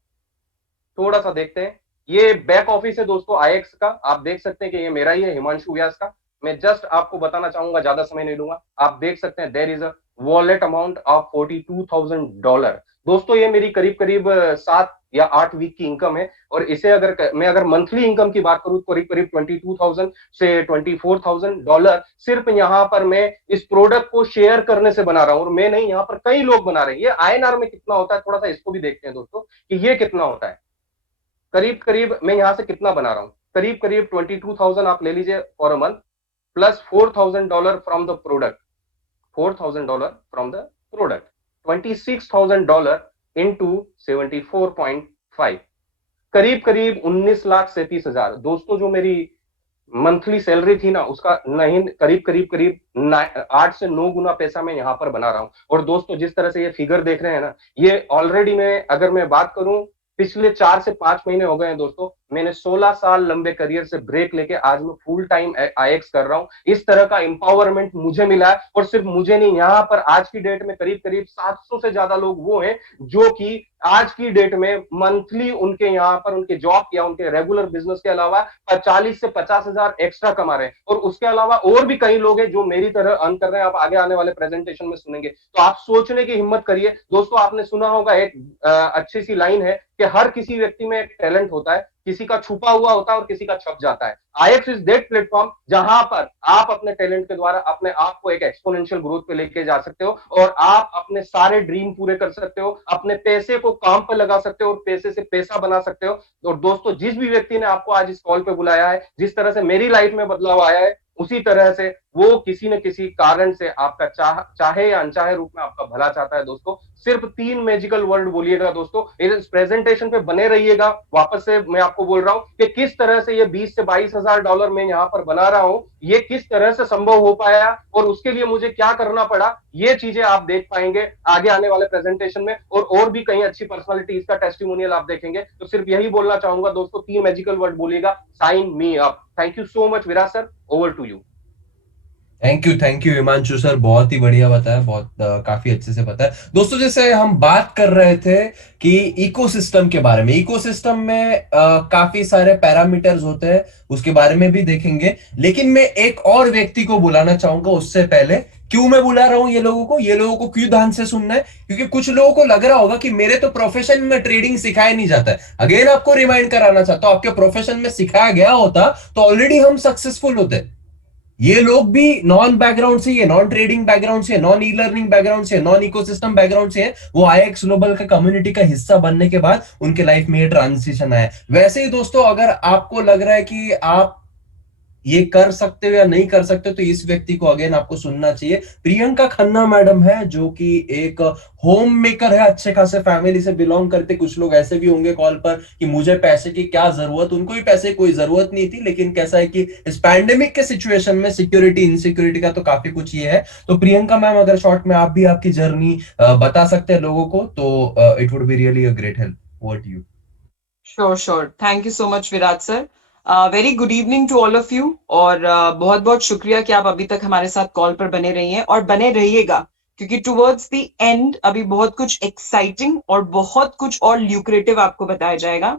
थोड़ा सा देखते हैं। ये बैक ऑफिस है दोस्तों आईएक्स का, आप देख सकते हैं कि ये मेरा ही है, हिमांशु व्यास का। मैं जस्ट आपको बताना चाहूंगा, ज्यादा समय नहीं लूंगा। आप देख सकते हैं there is a wallet amount of $42,000। दोस्तों ये मेरी करीब करीब 7 या 8 वीक की इनकम है। और इसे अगर मंथली इनकम की बात करूं तो करीब करीब 22,000 से $24,000 सिर्फ यहाँ पर मैं इस प्रोडक्ट को शेयर करने से बना रहा हूं। और मैं नहीं, यहाँ पर कई लोग बना रहे हैं। ये आईएनआर में कितना होता है, थोड़ा सा इसको भी देखते हैं दोस्तों कि ये कितना होता है। करीब करीब मैं यहां से कितना बना रहा हूं, करीब करीब 22,000 आप ले लीजिए for a month, plus $4,000 from the product, $26,000 into 74.5, करीब करीब 19,37,000। दोस्तों जो मेरी मंथली सैलरी थी ना, उसका नहीं, करीब करीब करीब 8 से 9 गुना पैसा मैं यहां पर बना रहा हूं। और दोस्तों जिस तरह से ये फिगर देख रहे हैं ना, ये ऑलरेडी अगर मैं बात करूं, पिछले 4 से 5 महीने हो गए हैं दोस्तों, मैंने 16 साल लंबे करियर से ब्रेक लेके आज मैं फुल टाइम आईएक्स कर रहा हूं। इस तरह का एम्पावरमेंट मुझे मिला है। और सिर्फ मुझे नहीं, यहाँ पर आज की डेट में करीब करीब 700 से ज्यादा लोग वो हैं जो कि आज की डेट में मंथली उनके यहाँ पर उनके जॉब या उनके रेगुलर बिजनेस के अलावा 40 से 50 हजार एक्स्ट्रा कमा रहे हैं। और उसके अलावा और भी कई लोग हैं जो मेरी तरह अर्न कर रहे हैं, आप आगे आने वाले प्रेजेंटेशन में सुनेंगे। तो आप सोचने की हिम्मत करिए दोस्तों। आपने सुना होगा एक अच्छी सी लाइन है कि हर किसी व्यक्ति में एक टैलेंट होता है, किसी का छुपा हुआ होता है और किसी का छप जाता है। आईएक्स इज दैट प्लेटफॉर्म जहां पर आप अपने टैलेंट के द्वारा अपने आप को एक एक्सपोनेंशियल ग्रोथ पे लेके जा सकते हो और आप अपने सारे ड्रीम पूरे कर सकते हो, अपने पैसे को काम पर लगा सकते हो और पैसे से पैसा बना सकते हो। और दोस्तों जिस भी व्यक्ति ने आपको आज इस कॉल पे बुलाया है, जिस तरह से मेरी लाइफ में बदलाव आया है, उसी तरह से वो किसी न किसी कारण से आपका चाहे या अनचाहे रूप में आपका भला चाहता है दोस्तों। सिर्फ 3 मैजिकल वर्ड बोलिएगा दोस्तों, इस प्रेजेंटेशन पे बने रहिएगा। वापस से मैं आपको बोल रहा हूं कि किस तरह से ये 20 से 22 हजार डॉलर मैं यहाँ पर बना रहा हूं, ये किस तरह से संभव हो पाया और उसके लिए मुझे क्या करना पड़ा, ये चीजें आप देख पाएंगे आगे आने वाले प्रेजेंटेशन में। और भी कई अच्छी पर्सनालिटीज का टेस्टिमोनियल आप देखेंगे। तो सिर्फ यही बोलना चाहूंगा दोस्तों, 3 मैजिकल वर्ड बोलिएगा, sign me up. Thank you so much Viraj sir, over to you. Thank you Himanshu sir, बहुत ही बढ़िया बताया, बहुत काफी अच्छे से बताया। दोस्तों जैसे हम बात कर रहे थे कि इकोसिस्टम के बारे में, इकोसिस्टम में काफी सारे पैरामीटर्स होते हैं, उसके बारे में भी देखेंगे। लेकिन मैं एक और व्यक्ति को बुलाना चाहूंगा उससे पहले। क्यों मैं बुला रहा हूं ये लोगों को क्यों ध्यान से सुनना है, क्योंकि कुछ लोगों को लग रहा होगा कि मेरे तो प्रोफेशन में ट्रेडिंग सिखाया नहीं जाता है। अगेन आपको रिमाइंड कराना चाहता हूं, आपके प्रोफेशन में सिखाया गया होता तो ऑलरेडी हम सक्सेसफुल होते। ये लोग भी नॉन बैकग्राउंड से, ये नॉन ट्रेडिंग बैकग्राउंड से, नॉन ई लर्निंग बैकग्राउंड से, नॉन इकोसिस्टम बैकग्राउंड से है। वो आईएक्स ग्लोबल का कम्युनिटी का हिस्सा बनने के बाद उनके लाइफ में ये ट्रांजिशन आया। वैसे ही दोस्तों अगर आपको लग रहा है कि आप ये कर सकते हो या नहीं कर सकते, तो इस व्यक्ति को अगेन आपको सुनना चाहिए। प्रियंका खन्ना मैडम है, जो कि एक होम मेकर है, अच्छे खासे फैमिली से बिलोंग करते। कुछ लोग ऐसे भी होंगे कॉल पर कि मुझे पैसे की क्या जरूरत, उनको भी पैसे की कोई जरूरत नहीं थी, लेकिन कैसा है कि इस पैंडेमिक के सिचुएशन में सिक्योरिटी इनसिक्योरिटी का तो काफी कुछ ये है। तो प्रियंका मैम अगर शॉर्ट में आप भी आपकी जर्नी बता सकते हैं लोगों को, तो it would be really a great help. Over to you. Sure, thank you so much Viraj sir. Very good evening to all of you. और बहुत बहुत शुक्रिया कि आप अभी तक हमारे साथ कॉल पर बने रही हैं और बने रहिएगा, क्योंकि टुवर्ड्स द एंड अभी बहुत कुछ एक्साइटिंग और बहुत कुछ और ल्यूक्रेटिव आपको बताया जाएगा।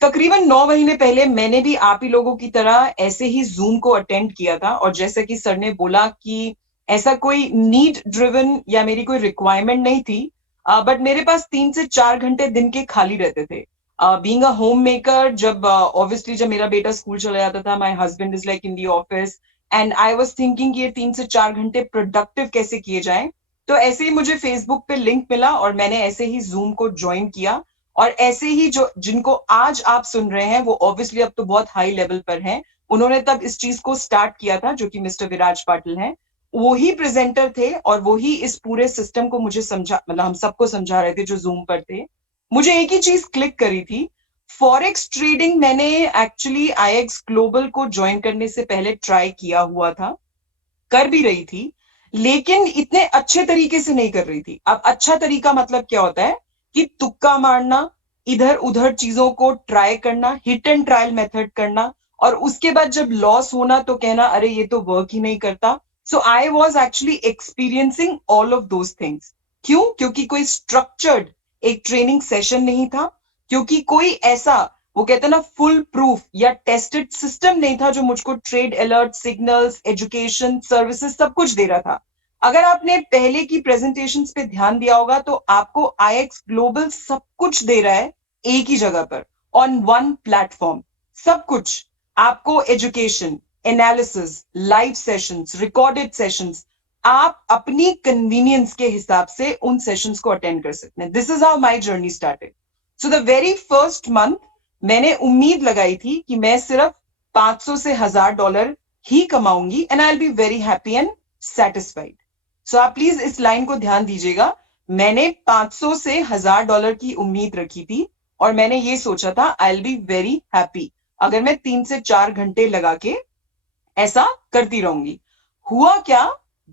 तकरीबन 9 महीने पहले मैंने भी आप ही लोगों की तरह ऐसे ही जूम को अटेंड किया था। और जैसे कि सर ने बोला कि ऐसा कोई नीड ड्रिवन या मेरी कोई रिक्वायरमेंट नहीं थी, बट मेरे पास 3 से 4 घंटे दिन के खाली रहते थे। बीइंग अ होम मेकर, जब ऑब्वियसली जब मेरा बेटा स्कूल चला जाता था, my husband is like in the office, and I was thinking कि ये 3 से 4 घंटे प्रोडक्टिव कैसे किए जाएं। तो ऐसे ही मुझे फेसबुक पे लिंक मिला और मैंने ऐसे ही जूम को ज्वाइन किया। और ऐसे ही जो जिनको आज आप सुन रहे हैं वो ऑब्वियसली अब तो बहुत हाई लेवल पर हैं, उन्होंने तब इस चीज को स्टार्ट किया था, जो कि मिस्टर विराज पाटिल हैं। वो ही प्रेजेंटर थे और वो ही इस पूरे सिस्टम को मुझे समझा, मतलब हम सबको समझा रहे थे जो जूम पर थे। मुझे एक ही चीज क्लिक करी थी, फॉरेक्स ट्रेडिंग मैंने एक्चुअली आईएक्स ग्लोबल को ज्वाइन करने से पहले ट्राई किया हुआ था, कर भी रही थी, लेकिन इतने अच्छे तरीके से नहीं कर रही थी। अब अच्छा तरीका मतलब क्या होता है कि तुक्का मारना, इधर उधर चीजों को ट्राई करना, हिट एंड ट्रायल मेथड करना, और उसके बाद जब लॉस होना तो कहना अरे ये तो वर्क ही नहीं करता। So I was actually experiencing all of those things. क्यों? क्योंकि कोई स्ट्रक्चर्ड एक ट्रेनिंग सेशन नहीं था, क्योंकि कोई ऐसा, वो कहते हैं ना, फुल प्रूफ या टेस्टेड सिस्टम नहीं था जो मुझको trade alert, signals, education, services सब कुछ दे रहा था। अगर आपने पहले की प्रेजेंटेशंस पे ध्यान दिया होगा तो आपको आईएक्स ग्लोबल सब कुछ दे रहा है एक ही जगह पर, ऑन वन प्लेटफॉर्म। सब कुछ आपको, education, analysis, live sessions, recorded sessions, आप अपनी कन्वीनियंस के हिसाब से उन सेशंस को अटेंड कर सकते हैं। This is how my journey started. So the very first month मैंने उम्मीद लगाई थी कि मैं सिर्फ 500 से $1000 ही कमाऊंगी and I will be very happy and satisfied. So आप प्लीज इस लाइन को ध्यान दीजिएगा। मैंने 500 से $1000 की उम्मीद रखी थी और मैंने ये सोचा था आई विल बी वेरी हैप्पी अगर मैं 3 से 4 घंटे लगा के ऐसा करती रहूंगी। हुआ क्या,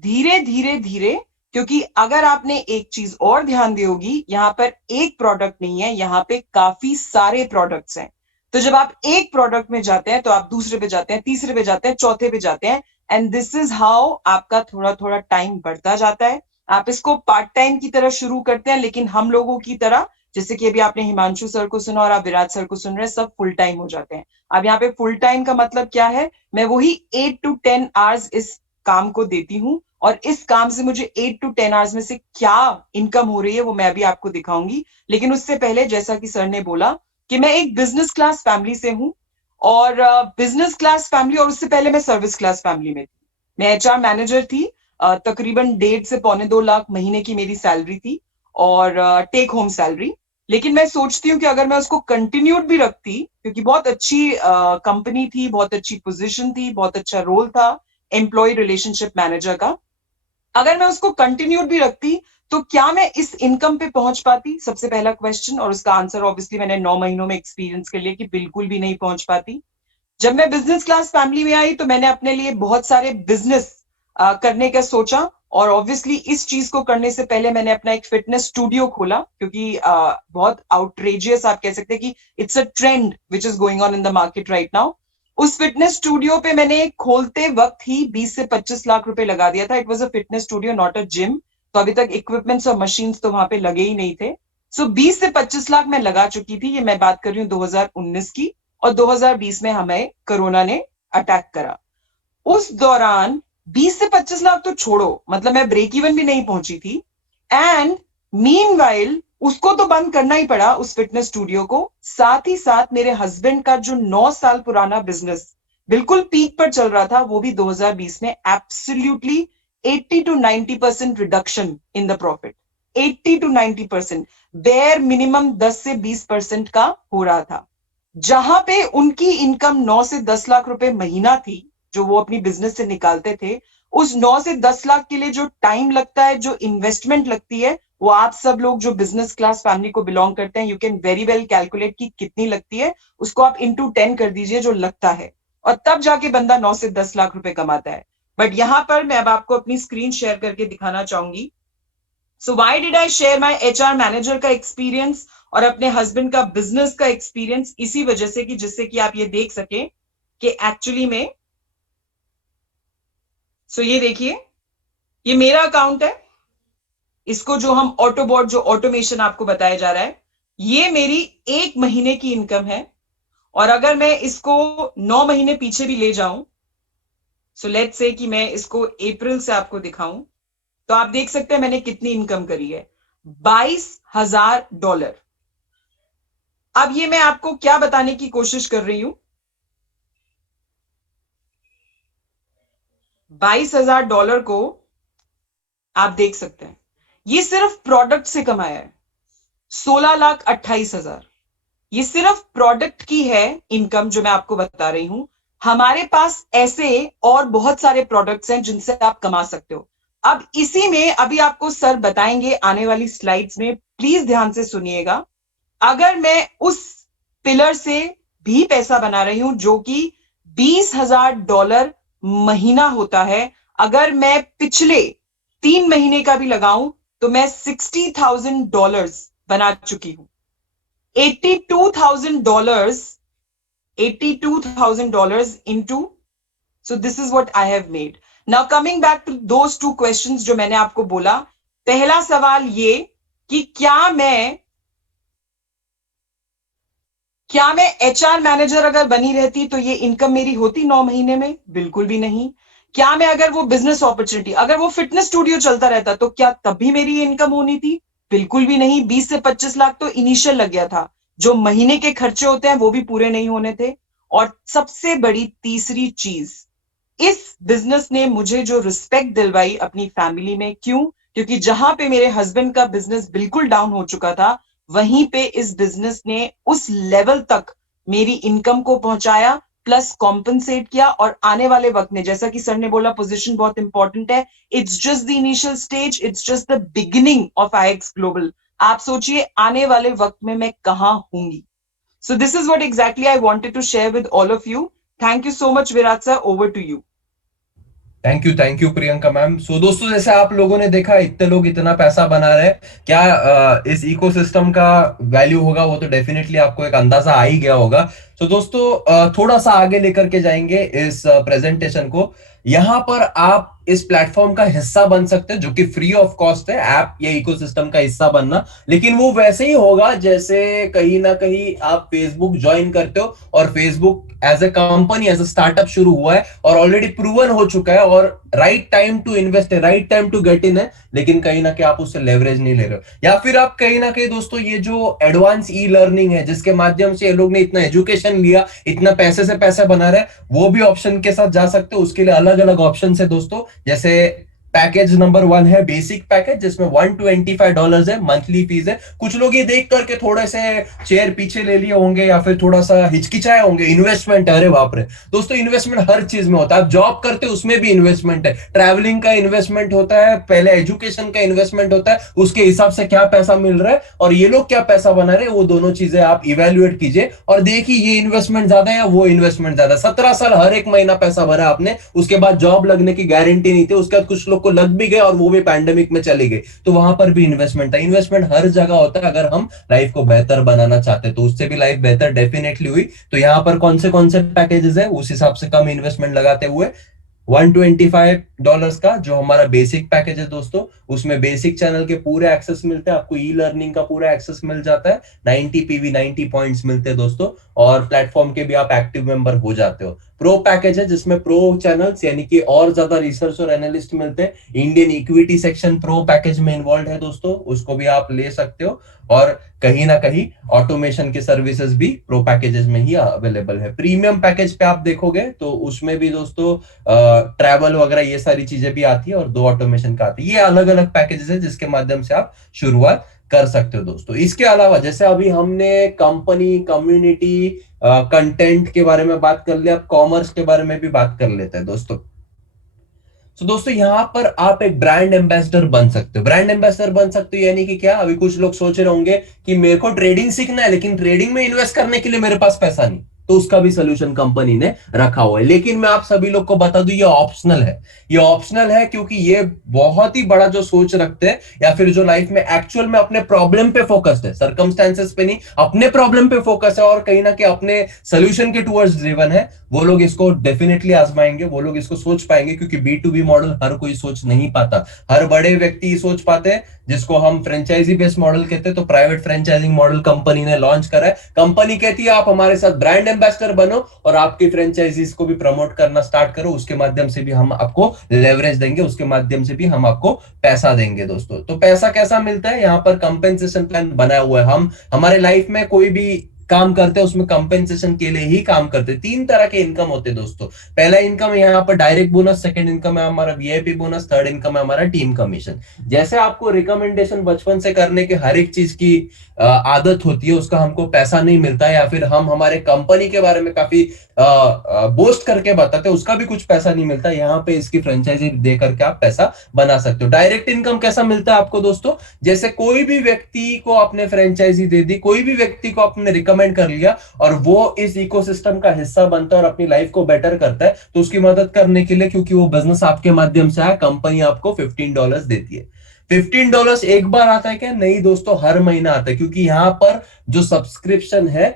धीरे धीरे धीरे, क्योंकि अगर आपने एक चीज और ध्यान दी होगी, यहाँ पर एक प्रोडक्ट नहीं है, यहाँ पे काफी सारे प्रोडक्ट्स हैं। तो जब आप एक प्रोडक्ट में जाते हैं तो आप दूसरे पे जाते हैं, तीसरे पे जाते हैं, चौथे पे जाते हैं, एंड दिस इज हाउ आपका थोड़ा थोड़ा टाइम बढ़ता जाता है। आप इसको पार्ट टाइम की तरह शुरू करते हैं, लेकिन हम लोगों की तरह, जैसे कि अभी आपने हिमांशु सर को सुना और आप विराज सर को सुन रहे हैं, सब फुल टाइम हो जाते हैं। अब यहाँ पे फुल टाइम का मतलब क्या है, मैं वही 8 to 10 आवर्स इस काम को देती हूँ, और इस काम से मुझे 8 to 10 आवर्स में से क्या इनकम हो रही है वो मैं अभी आपको दिखाऊंगी। लेकिन उससे पहले, जैसा कि सर ने बोला कि मैं एक बिजनेस क्लास फैमिली से हूँ, और बिजनेस क्लास फैमिली, और उससे पहले मैं सर्विस क्लास फैमिली में थी। मैं एचआर मैनेजर थी। तकरीबन 1.5 से पौने 2 लाख महीने की मेरी सैलरी थी, और टेक होम सैलरी। लेकिन मैं सोचती हूँ कि अगर मैं उसको कंटिन्यूड भी रखती, क्योंकि बहुत अच्छी कंपनी थी, बहुत अच्छी पोजीशन थी, बहुत अच्छा रोल था एम्प्लॉय रिलेशनशिप मैनेजर का, अगर मैं उसको कंटिन्यूड भी रखती तो क्या मैं इस इनकम पे पहुंच पाती? सबसे पहला क्वेश्चन, और उसका आंसर ऑब्वियसली मैंने 9 महीनों में एक्सपीरियंस के लिए कि बिल्कुल भी नहीं पहुंच पाती। जब मैं बिजनेस क्लास फैमिली में आई तो मैंने अपने लिए बहुत सारे बिजनेस करने का सोचा, और ऑब्वियसली इस चीज को करने से पहले मैंने अपना एक फिटनेस स्टूडियो खोला, क्योंकि बहुत आउटरेजियस आप कह सकते हैं कि it's a trend which is going on in the market right now. उस फिटनेस स्टूडियो पे मैंने खोलते वक्त ही 20 से 25 लाख रुपए लगा दिया था। It was a fitness studio, not a gym. तो अभी तक इक्विपमेंट्स और मशीन्स तो वहां पे लगे ही नहीं थे। सो 20 से 25 लाख मैं लगा चुकी थी। ये मैं बात कर रही हूँ 2019 की, और 2020 में हमें कोरोना ने अटैक करा। उस दौरान 20 से 25 लाख तो छोड़ो, मतलब मैं ब्रेक इवन भी नहीं पहुंची थी। एंड मीनवाइल उसको तो बंद करना ही पड़ा, उस फिटनेस स्टूडियो को। साथ ही साथ मेरे हस्बैंड का जो 9 साल पुराना बिजनेस बिल्कुल पीक पर चल रहा था, वो भी 2020 में absolutely 80 to 90% reduction in the profit. 80 to 90%, bare minimum 10 से 20% का हो रहा था। जहां पे उनकी इनकम 9 से 10 लाख रुपए महीना थी, जो वो अपनी बिजनेस से निकालते थे, उस 9 से 10 लाख के लिए जो टाइम लगता है, जो इन्वेस्टमेंट लगती है, वो आप सब लोग जो बिजनेस क्लास फैमिली को बिलोंग करते हैं, you can very well calculate की कितनी लगती है। उसको आप इंटू 10 कर दीजिए जो लगता है, और तब जाके बंदा 9 से 10 लाख रुपए कमाता है। बट यहां पर मैं अब आपको अपनी स्क्रीन शेयर करके दिखाना चाहूंगी। So why did I share my HR manager का एक्सपीरियंस और अपने हस्बैंड का बिजनेस का एक्सपीरियंस? इसी वजह से कि जिससे कि आप ये देख सके कि एक्चुअली में, सो ये देखिए, ये मेरा अकाउंट है। इसको जो हम ऑटोबॉट, जो ऑटोमेशन आपको बताया जा रहा है, ये मेरी 1 महीने की इनकम है। और अगर मैं इसको 9 महीने पीछे भी ले जाऊं, सो लेट्स से कि मैं इसको अप्रैल से आपको दिखाऊं, तो आप देख सकते हैं मैंने कितनी इनकम करी है, $22,000। अब ये मैं आपको क्या बताने की कोशिश कर रही हूं, $22,000 को आप देख सकते हैं, ये सिर्फ प्रोडक्ट से कमाया है। 16,28,000। ये सिर्फ प्रोडक्ट की है इनकम जो मैं आपको बता रही हूं। हमारे पास ऐसे और बहुत सारे प्रोडक्ट्स हैं जिनसे आप कमा सकते हो। अब इसी में अभी आपको सर बताएंगे आने वाली स्लाइड्स में, प्लीज ध्यान से सुनिएगा। अगर मैं उस पिलर से भी पैसा बना रही हूं जो कि $20,000 महीना होता है, अगर मैं पिछले 3 महीने का भी लगाऊं तो मैं $60,000 बना चुकी हूं। $82,000, $82,000 into, so this is what I have made. Now coming back to those two questions जो मैंने आपको बोला, पहला सवाल ये कि क्या मैं एचआर मैनेजर अगर बनी रहती तो ये इनकम मेरी होती 9 महीने में? बिल्कुल भी नहीं। क्या मैं अगर वो बिजनेस अपॉर्चुनिटी, अगर वो फिटनेस स्टूडियो चलता रहता तो क्या तब भी मेरी ये इनकम होनी थी? बिल्कुल भी नहीं। 20 से 25 लाख तो इनिशियल लग गया था, जो महीने के खर्चे होते हैं वो भी पूरे नहीं होने थे। और सबसे बड़ी तीसरी चीज, इस बिजनेस ने मुझे जो रिस्पेक्ट दिलवाई अपनी फैमिली में, क्यों? क्योंकि जहां पे मेरे हस्बैंड का बिजनेस बिल्कुल डाउन हो चुका था, वहीं पे इस बिजनेस ने उस लेवल तक मेरी इनकम को पहुंचाया, प्लस कॉम्पनसेट किया। और आने वाले वक्त में, जैसा कि सर ने बोला, पोजीशन बहुत इंपॉर्टेंट है। It's just the initial stage, it's just the beginning of IX global. आप सोचिए आने वाले वक्त में मैं कहां होंगी। So this is what exactly I wanted to share with all of you. Thank you so much, Virat sir. Over to you. Thank you Priyanka ma'am. So दोस्तों, जैसे आप लोगों ने देखा, इतने लोग इतना पैसा बना रहे हैं, क्या इस इकोसिस्टम का वैल्यू होगा वो तो डेफिनेटली आपको एक अंदाजा आ ही गया होगा। सो दोस्तों, थोड़ा सा आगे लेकर के जाएंगे इस प्रेजेंटेशन को। यहां पर आप इस प्लेटफॉर्म का हिस्सा बन सकते हैं, जो कि फ्री ऑफ कॉस्ट है ऐप या इकोसिस्टम का हिस्सा बनना। लेकिन वो वैसे ही होगा जैसे कहीं ना कहीं आप फेसबुक ज्वाइन करते हो और Facebook as a company, as a startup शुरू हुआ है और ऑलरेडी प्रूवन हो चुका है और राइट टाइम टू इन्वेस्ट है, right time to get in है। लेकिन कहीं ना कहीं आप उससे लेवरेज नहीं ले रहे हो, या फिर आप कहीं ना कहीं दोस्तों ये जो एडवांस ई लर्निंग है जिसके माध्यम से ये लोग ने इतना एजुकेशन लिया, इतना पैसे से पैसा बना रहे हैं, वो भी ऑप्शन के साथ जा सकते हो। उसके लिए अलग अलग ऑप्शन है दोस्तों। जैसे पैकेज नंबर 1 है बेसिक पैकेज, जिसमें $125 है मंथली फीस है। कुछ लोग ये देख करके थोड़े से चेयर पीछे ले लिए होंगे या फिर थोड़ा सा हिचकिचाए होंगे, इन्वेस्टमेंट, अरे बाप रे। दोस्तों, इन्वेस्टमेंट हर चीज में होता है। आप जॉब करते हो उसमें भी इन्वेस्टमेंट है, ट्रैवलिंग का इन्वेस्टमेंट होता है, पहले एजुकेशन का इन्वेस्टमेंट होता है, उसके हिसाब से क्या पैसा मिल रहा है और ये लोग क्या पैसा बना रहे हैं, वो दोनों चीजें आप इवेल्युएट कीजिए और देखिए ये इन्वेस्टमेंट ज्यादा है या वो इन्वेस्टमेंट ज्यादा। 17 साल हर एक महीना पैसा भरा आपने, उसके बाद जॉब लगने की गारंटी नहीं थी, उसके बाद कुछ लोग को लग भी गए और वो भी पैंडेमिक में चले गए, तो वहां पर भी इन्वेस्टमेंट था। इन्वेस्टमेंट हर जगह होता है अगर हम लाइफ को बेहतर बनाना चाहते हैं, तो उससे भी लाइफ बेहतर डेफिनेटली हुई। तो यहाँ पर कौन से पैकेजेस है, उस हिसाब से कम इन्वेस्टमेंट लगाते हुए $125 का जो हमारा बेसिक पैकेज है दोस्तों, उसमें बेसिक चैनल के पूरे एक्सेस मिलते हैं, आपको ई लर्निंग का पूरा एक्सेस मिल जाता है, 90 पीवी 90 पॉइंट्स मिलते हैं दोस्तों, और प्लेटफॉर्म के भी आप एक्टिव मेंबर हो जाते हो। प्रो पैकेज है जिसमें प्रो चैनल्स यानी कि और ज्यादा रिसर्च और एनालिस्ट मिलते हैं। Indian equity section pro package में इन्वॉल्व है दोस्तों, उसको भी आप ले सकते हो। और कहीं ना कहीं ऑटोमेशन की सर्विसेज भी प्रो पैकेजेस में ही अवेलेबल है। प्रीमियम पैकेज पे आप देखोगे तो उसमें भी दोस्तों ट्रैवल वगैरह ये सारी चीजें भी आती है और 2 ऑटोमेशन का आती है। ये अलग अलग पैकेजेस है जिसके माध्यम से आप शुरुआत कर सकते हो दोस्तों। इसके अलावा जैसे अभी हमने कंपनी, कम्युनिटी, कंटेंट के बारे में बात कर लिया, अब कॉमर्स के बारे में भी बात कर लेते हैं दोस्तों। तो दोस्तों यहाँ पर आप एक ब्रांड एम्बेसडर बन सकते हो। ब्रांड एम्बेसडर बन सकते हो यानी कि क्या, अभी कुछ लोग सोच रहे होंगे कि मेरे को ट्रेडिंग सीखना है लेकिन ट्रेडिंग में इन्वेस्ट करने के लिए मेरे पास पैसा नहीं, तो उसका भी सोल्यूशन कंपनी ने रखा हुआ है। लेकिन मैं आप सभी लोग को बता दूं ये ऑप्शनल है। ये ऑप्शनल है क्योंकि ये बहुत ही बड़ा जो सोच रखते हैं या फिर जो लाइफ में एक्चुअल में अपने प्रॉब्लम पे फोकस्ड है, सर्कमस्टेंसेस पे नहीं, अपने प्रॉब्लम पे फोकस है और कहीं ना कहीं अपने सोल्यूशन के टुवर्ड्स ड्रिवन है, वो लोग इसको डेफिनेटली आजमाएंगे, वो लोग इसको सोच पाएंगे। क्योंकि B2B मॉडल हर कोई सोच नहीं पाता, हर बड़े व्यक्ति सोच पाते हैं, जिसको हम फ्रेंचाइजी बेस्ड मॉडल कहते हैं। तो प्राइवेट फ्रेंचाइजिंग मॉडल कंपनी ने लॉन्च करा है। कंपनी कहती है आप हमारे साथ ब्रांड एम्बेसडर बनो और आपकी फ्रेंचाइजीज को भी प्रमोट करना स्टार्ट करो, उसके माध्यम से भी हम आपको लेवरेज देंगे, उसके माध्यम से भी हम आपको पैसा देंगे दोस्तों। तो पैसा कैसा मिलता है, यहाँ पर कंपेंसेशन प्लान बनाया हुआ है। हम हमारे लाइफ में कोई भी काम करते हैं उसमें कंपेंसेशन के लिए ही काम करते हैं। 3 तरह के इनकम होते हैं दोस्तों। पहला इनकम है यहाँ पर डायरेक्ट बोनस, सेकंड इनकम है हमारा वीआईपी बोनस, थर्ड इनकम है हमारा टीम कमीशन। जैसे आपको रिकमेंडेशन बचपन से करने के हर एक चीज की आदत होती है, उसका हमको पैसा नहीं मिलता, या फिर हम हमारे कंपनी के बारे में काफी बोस्ट करके बताते हैं, उसका भी कुछ पैसा नहीं मिलता। यहाँ पे इसकी फ्रेंचाइजी दे करके आप पैसा बना सकते हो। डायरेक्ट इनकम कैसा मिलता है आपको दोस्तों? जैसे कोई भी व्यक्ति को आपने फ्रेंचाइजी दे दी, कोई भी व्यक्ति को आपने रिकमेंड कर लिया और वो इस इकोसिस्टम का हिस्सा बनता है और अपनी लाइफ को बेटर करता है, तो उसकी मदद करने के लिए, क्योंकि वो बिजनेस आपके माध्यम से आया, कंपनी आपको $15 देती है। $15 एक बार आता है क्या? नहीं दोस्तों, हर महीना आता है, क्योंकि यहां पर जो सब्सक्रिप्शन है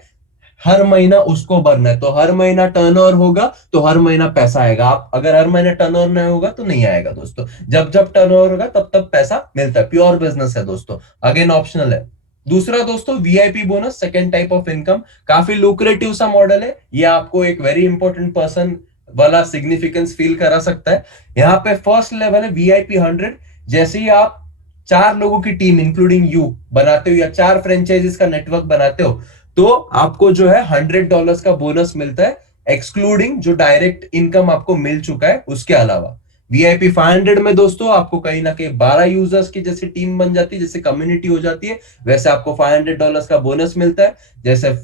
हर महीना उसको भरना है। तो हर महीना टर्नओवर होगा तो हर महीना पैसा आएगा। आप अगर हर महीना टर्नओवर नहीं होगा तो नहीं आएगा दोस्तों। जब जब टर्नओवर होगा तब तब पैसा मिलता है। प्योर बिजनेस है दोस्तों, अगेन ऑप्शनल है। दूसरा दोस्तों VIP bonus, second type of income, काफी लुक्रेटिव सा मॉडल है। ये आपको एक वेरी इंपॉर्टेंट पर्सन वाला सिग्निफिकेंस फील करा सकता है। यहाँ पे फर्स्ट लेवल है वीआईपी 100। जैसे ही आप 4 लोगों की टीम इंक्लूडिंग यू बनाते हो या 4 फ्रेंचाइजीज का नेटवर्क बनाते हो, तो आपको जो है $100 का बोनस मिलता है, एक्सक्लूडिंग जो डायरेक्ट इनकम आपको मिल चुका है उसके अलावा। वीआईपी 500 में दोस्तों आपको कहीं ना कहीं 12 यूजर्स की जैसे टीम बन जाती है, जैसे कम्युनिटी हो जाती है, वैसे आपको $500 का बोनस मिलता है। जैसे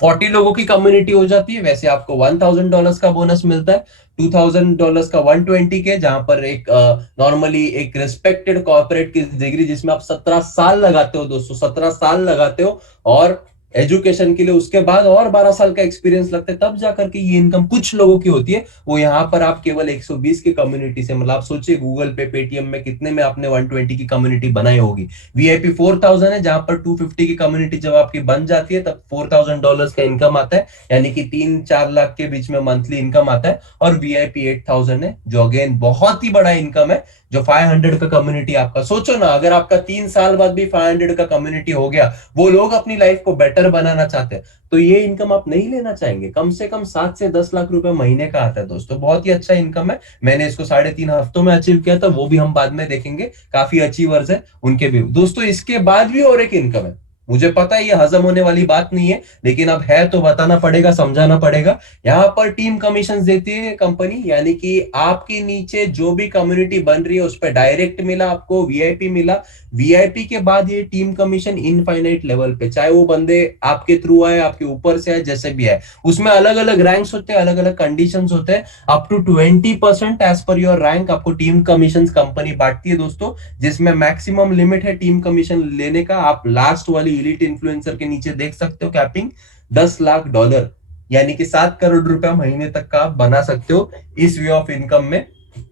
40 लोगों की कम्युनिटी हो जाती है, वैसे आपको $1000 का बोनस मिलता है। $2000 का 120 के, जहां पर एक नॉर्मली एक रिस्पेक्टेड कॉर्पोरेट की डिग्री, जिसमें आप 17 साल लगाते हो दोस्तों, 17 साल लगाते हो, और एजुकेशन के लिए उसके बाद और 12 साल का एक्सपीरियंस लगता है, तब जाकर के ये इनकम कुछ लोगों की होती है। वो यहाँ पर आप केवल 120 की कम्युनिटी से, मतलब आप सोचिए गूगल पे, पेटीएम में कितने में आपने 120 की कम्युनिटी बनाई होगी। वीआईपी 4000 है, जहां पर 250 की कम्युनिटी जब आपकी बन जाती है तब $4000 का इनकम आता है, यानी कि 3-4 लाख के बीच में मंथली इनकम आता है। और वीआईपी 8000 है, जो अगेन बहुत ही बड़ा इनकम है, जो 500 का कम्युनिटी आपका। सोचो ना, अगर आपका 3 साल बाद भी 500 का कम्युनिटी हो गया, वो लोग अपनी लाइफ को बेटर बनाना चाहते हैं, तो ये इनकम आप नहीं लेना चाहेंगे? कम से कम 7 से 10 लाख रुपए महीने का आता है दोस्तों, बहुत ही अच्छा इनकम है। मैंने इसको 3.5 हफ्तों में अचीव किया था, वो भी हम बाद में देखेंगे। काफी अचीवर्स है उनके भी दोस्तों। इसके बाद भी और एक इनकम है, मुझे पता है ये हजम होने वाली बात नहीं है, लेकिन अब है तो बताना पड़ेगा, समझाना पड़ेगा। यहाँ पर टीम कमीशन देती है कंपनी, यानी कि आपके नीचे जो भी कम्युनिटी बन रही है उस पर डायरेक्ट मिला आपको, वीआईपी मिला, वीआईपी के बाद ये टीम कमीशन इनफाइनाइट लेवल पे, चाहे वो बंदे आपके थ्रू आए, आपके ऊपर से आए, जैसे भी है, उसमें अलग अलग रैंक्स होते हैं, अलग अलग कंडीशंस होते हैं। Up to 20% as per your rank आपको टीम कमीशन कंपनी बांटती है दोस्तों, जिसमें मैक्सिमम लिमिट है टीम कमीशन लेने का। आप लास्ट वाली एलीट इन्फ्लुएंसर के नीचे देख सकते हो कैपिंग $10 लाख, यानी कि 7 करोड़ रुपया महीने तक का आप बना सकते हो इस वे ऑफ इनकम में,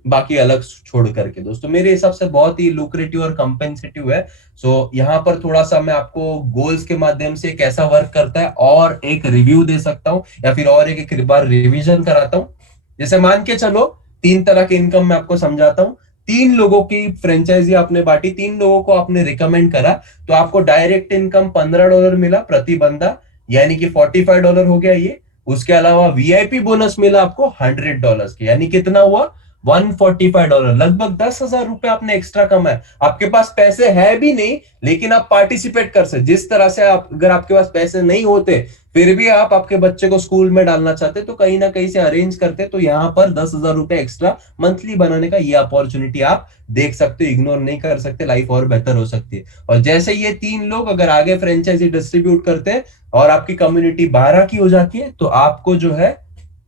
बाकी अलग छोड़ करके दोस्तों। मेरे हिसाब से बहुत ही लुक्रेटिव और कंपेंसेटिव है। सो यहाँ पर थोड़ा सा मैं आपको गोल्स के माध्यम से कैसा वर्क करता है और एक रिव्यू दे सकता हूँ, या फिर और एक बार रिवीजन कराता हूँ। जैसे मान के चलो 3 तरह के इनकम मैं आपको समझाता हूँ। 3 लोगों की फ्रेंचाइजी आपने बांटी, 3 लोगों को आपने रिकमेंड करा, तो आपको डायरेक्ट इनकम $15 मिला प्रति बंदा, यानी कि $45 हो गया ये। उसके अलावा वीआईपी बोनस मिला आपको $100 के, यानी कितना हुआ? $145, लगभग $10,000 आपने एक्स्ट्रा कमाया। आपके पास पैसे है भी नहीं, लेकिन आप पार्टिसिपेट कर सकते। जिस तरह से आप, अगर आपके पास पैसे नहीं होते फिर भी आप आपके बच्चे को स्कूल में डालना चाहते, तो कहीं ना कहीं से अरेंज करते, तो यहाँ पर $10,000 एक्स्ट्रा मंथली बनाने का ये अपॉर्चुनिटी आप देख सकते हो, इग्नोर नहीं कर सकते, लाइफ और बेहतर हो सकती है। और जैसे ये 3 लोग अगर आगे फ्रेंचाइजी डिस्ट्रीब्यूट करते हैं और आपकी कम्युनिटी 12 की हो जाती है, तो आपको जो है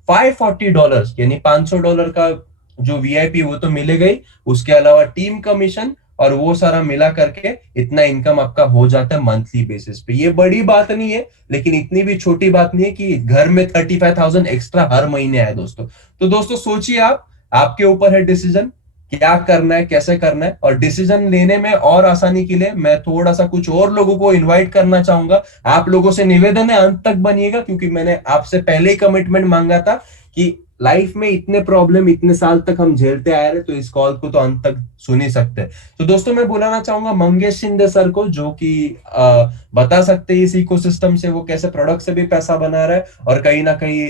$540 यानी $500 का जो वीआईपी वो तो मिलेगा ही, उसके अलावा टीम कमीशन और वो सारा मिला करके इतना इनकम आपका हो जाता है मंथली बेसिस पे। ये बड़ी बात नहीं है, लेकिन इतनी भी छोटी बात नहीं है कि घर में 35,000 एक्स्ट्रा हर महीने आए दोस्तों। तो दोस्तों सोचिए, आप, आपके ऊपर है डिसीजन, क्या करना है, कैसे करना है। और डिसीजन लेने में और आसानी के लिए मैं थोड़ा सा कुछ और लोगों को इनवाइट करना चाहूंगा। आप लोगों से निवेदन है, अंत तक बनिएगा, क्योंकि मैंने आपसे पहले ही कमिटमेंट मांगा था कि लाइफ में इतने प्रॉब्लम इतने साल तक हम झेलते आए रहे, तो इस कॉल को तो अंत तक सुन ही सकते हैं। तो दोस्तों मैं बुलाना चाहूंगा मंगेश शिंदे सर को, जो कि बता सकते हैं इस इकोसिस्टम से वो कैसे प्रोडक्ट से भी पैसा बना रहा है, और कहीं ना कहीं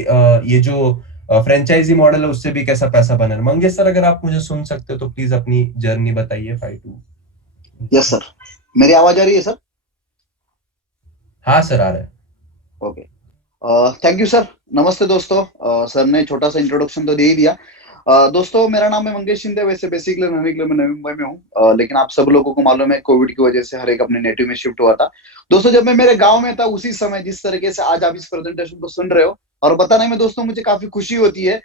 ये जो फ्रेंचाइजी मॉडल है उससे भी कैसा पैसा बना रहा है। मंगेश सर, अगर आप मुझे सुन सकते हो तो प्लीज अपनी जर्नी बताइए। 5-2। यस सर, मेरी आवाज आ रही है सर? हाँ सर, आ रहा है। Okay, thank you sir. नमस्ते दोस्तों। सर ने छोटा सा इंट्रोडक्शन तो दे ही दिया। दोस्तों, मेरा नाम है मंगेश शिंदे। वैसे बेसिकली रहने के लिए मैं नवी मुंबई में हूँ, लेकिन आप सब लोगों को मालूम है कोविड की वजह से हर एक अपने नेटिव में शिफ्ट हुआ था। दोस्तों, जब मैं मेरे गांव में था उसी समय जिस तरीके से आज आप इस प्रेजेंटेशन को सुन रहे हो, और बताने में दोस्तों मुझे काफी खुशी होती है,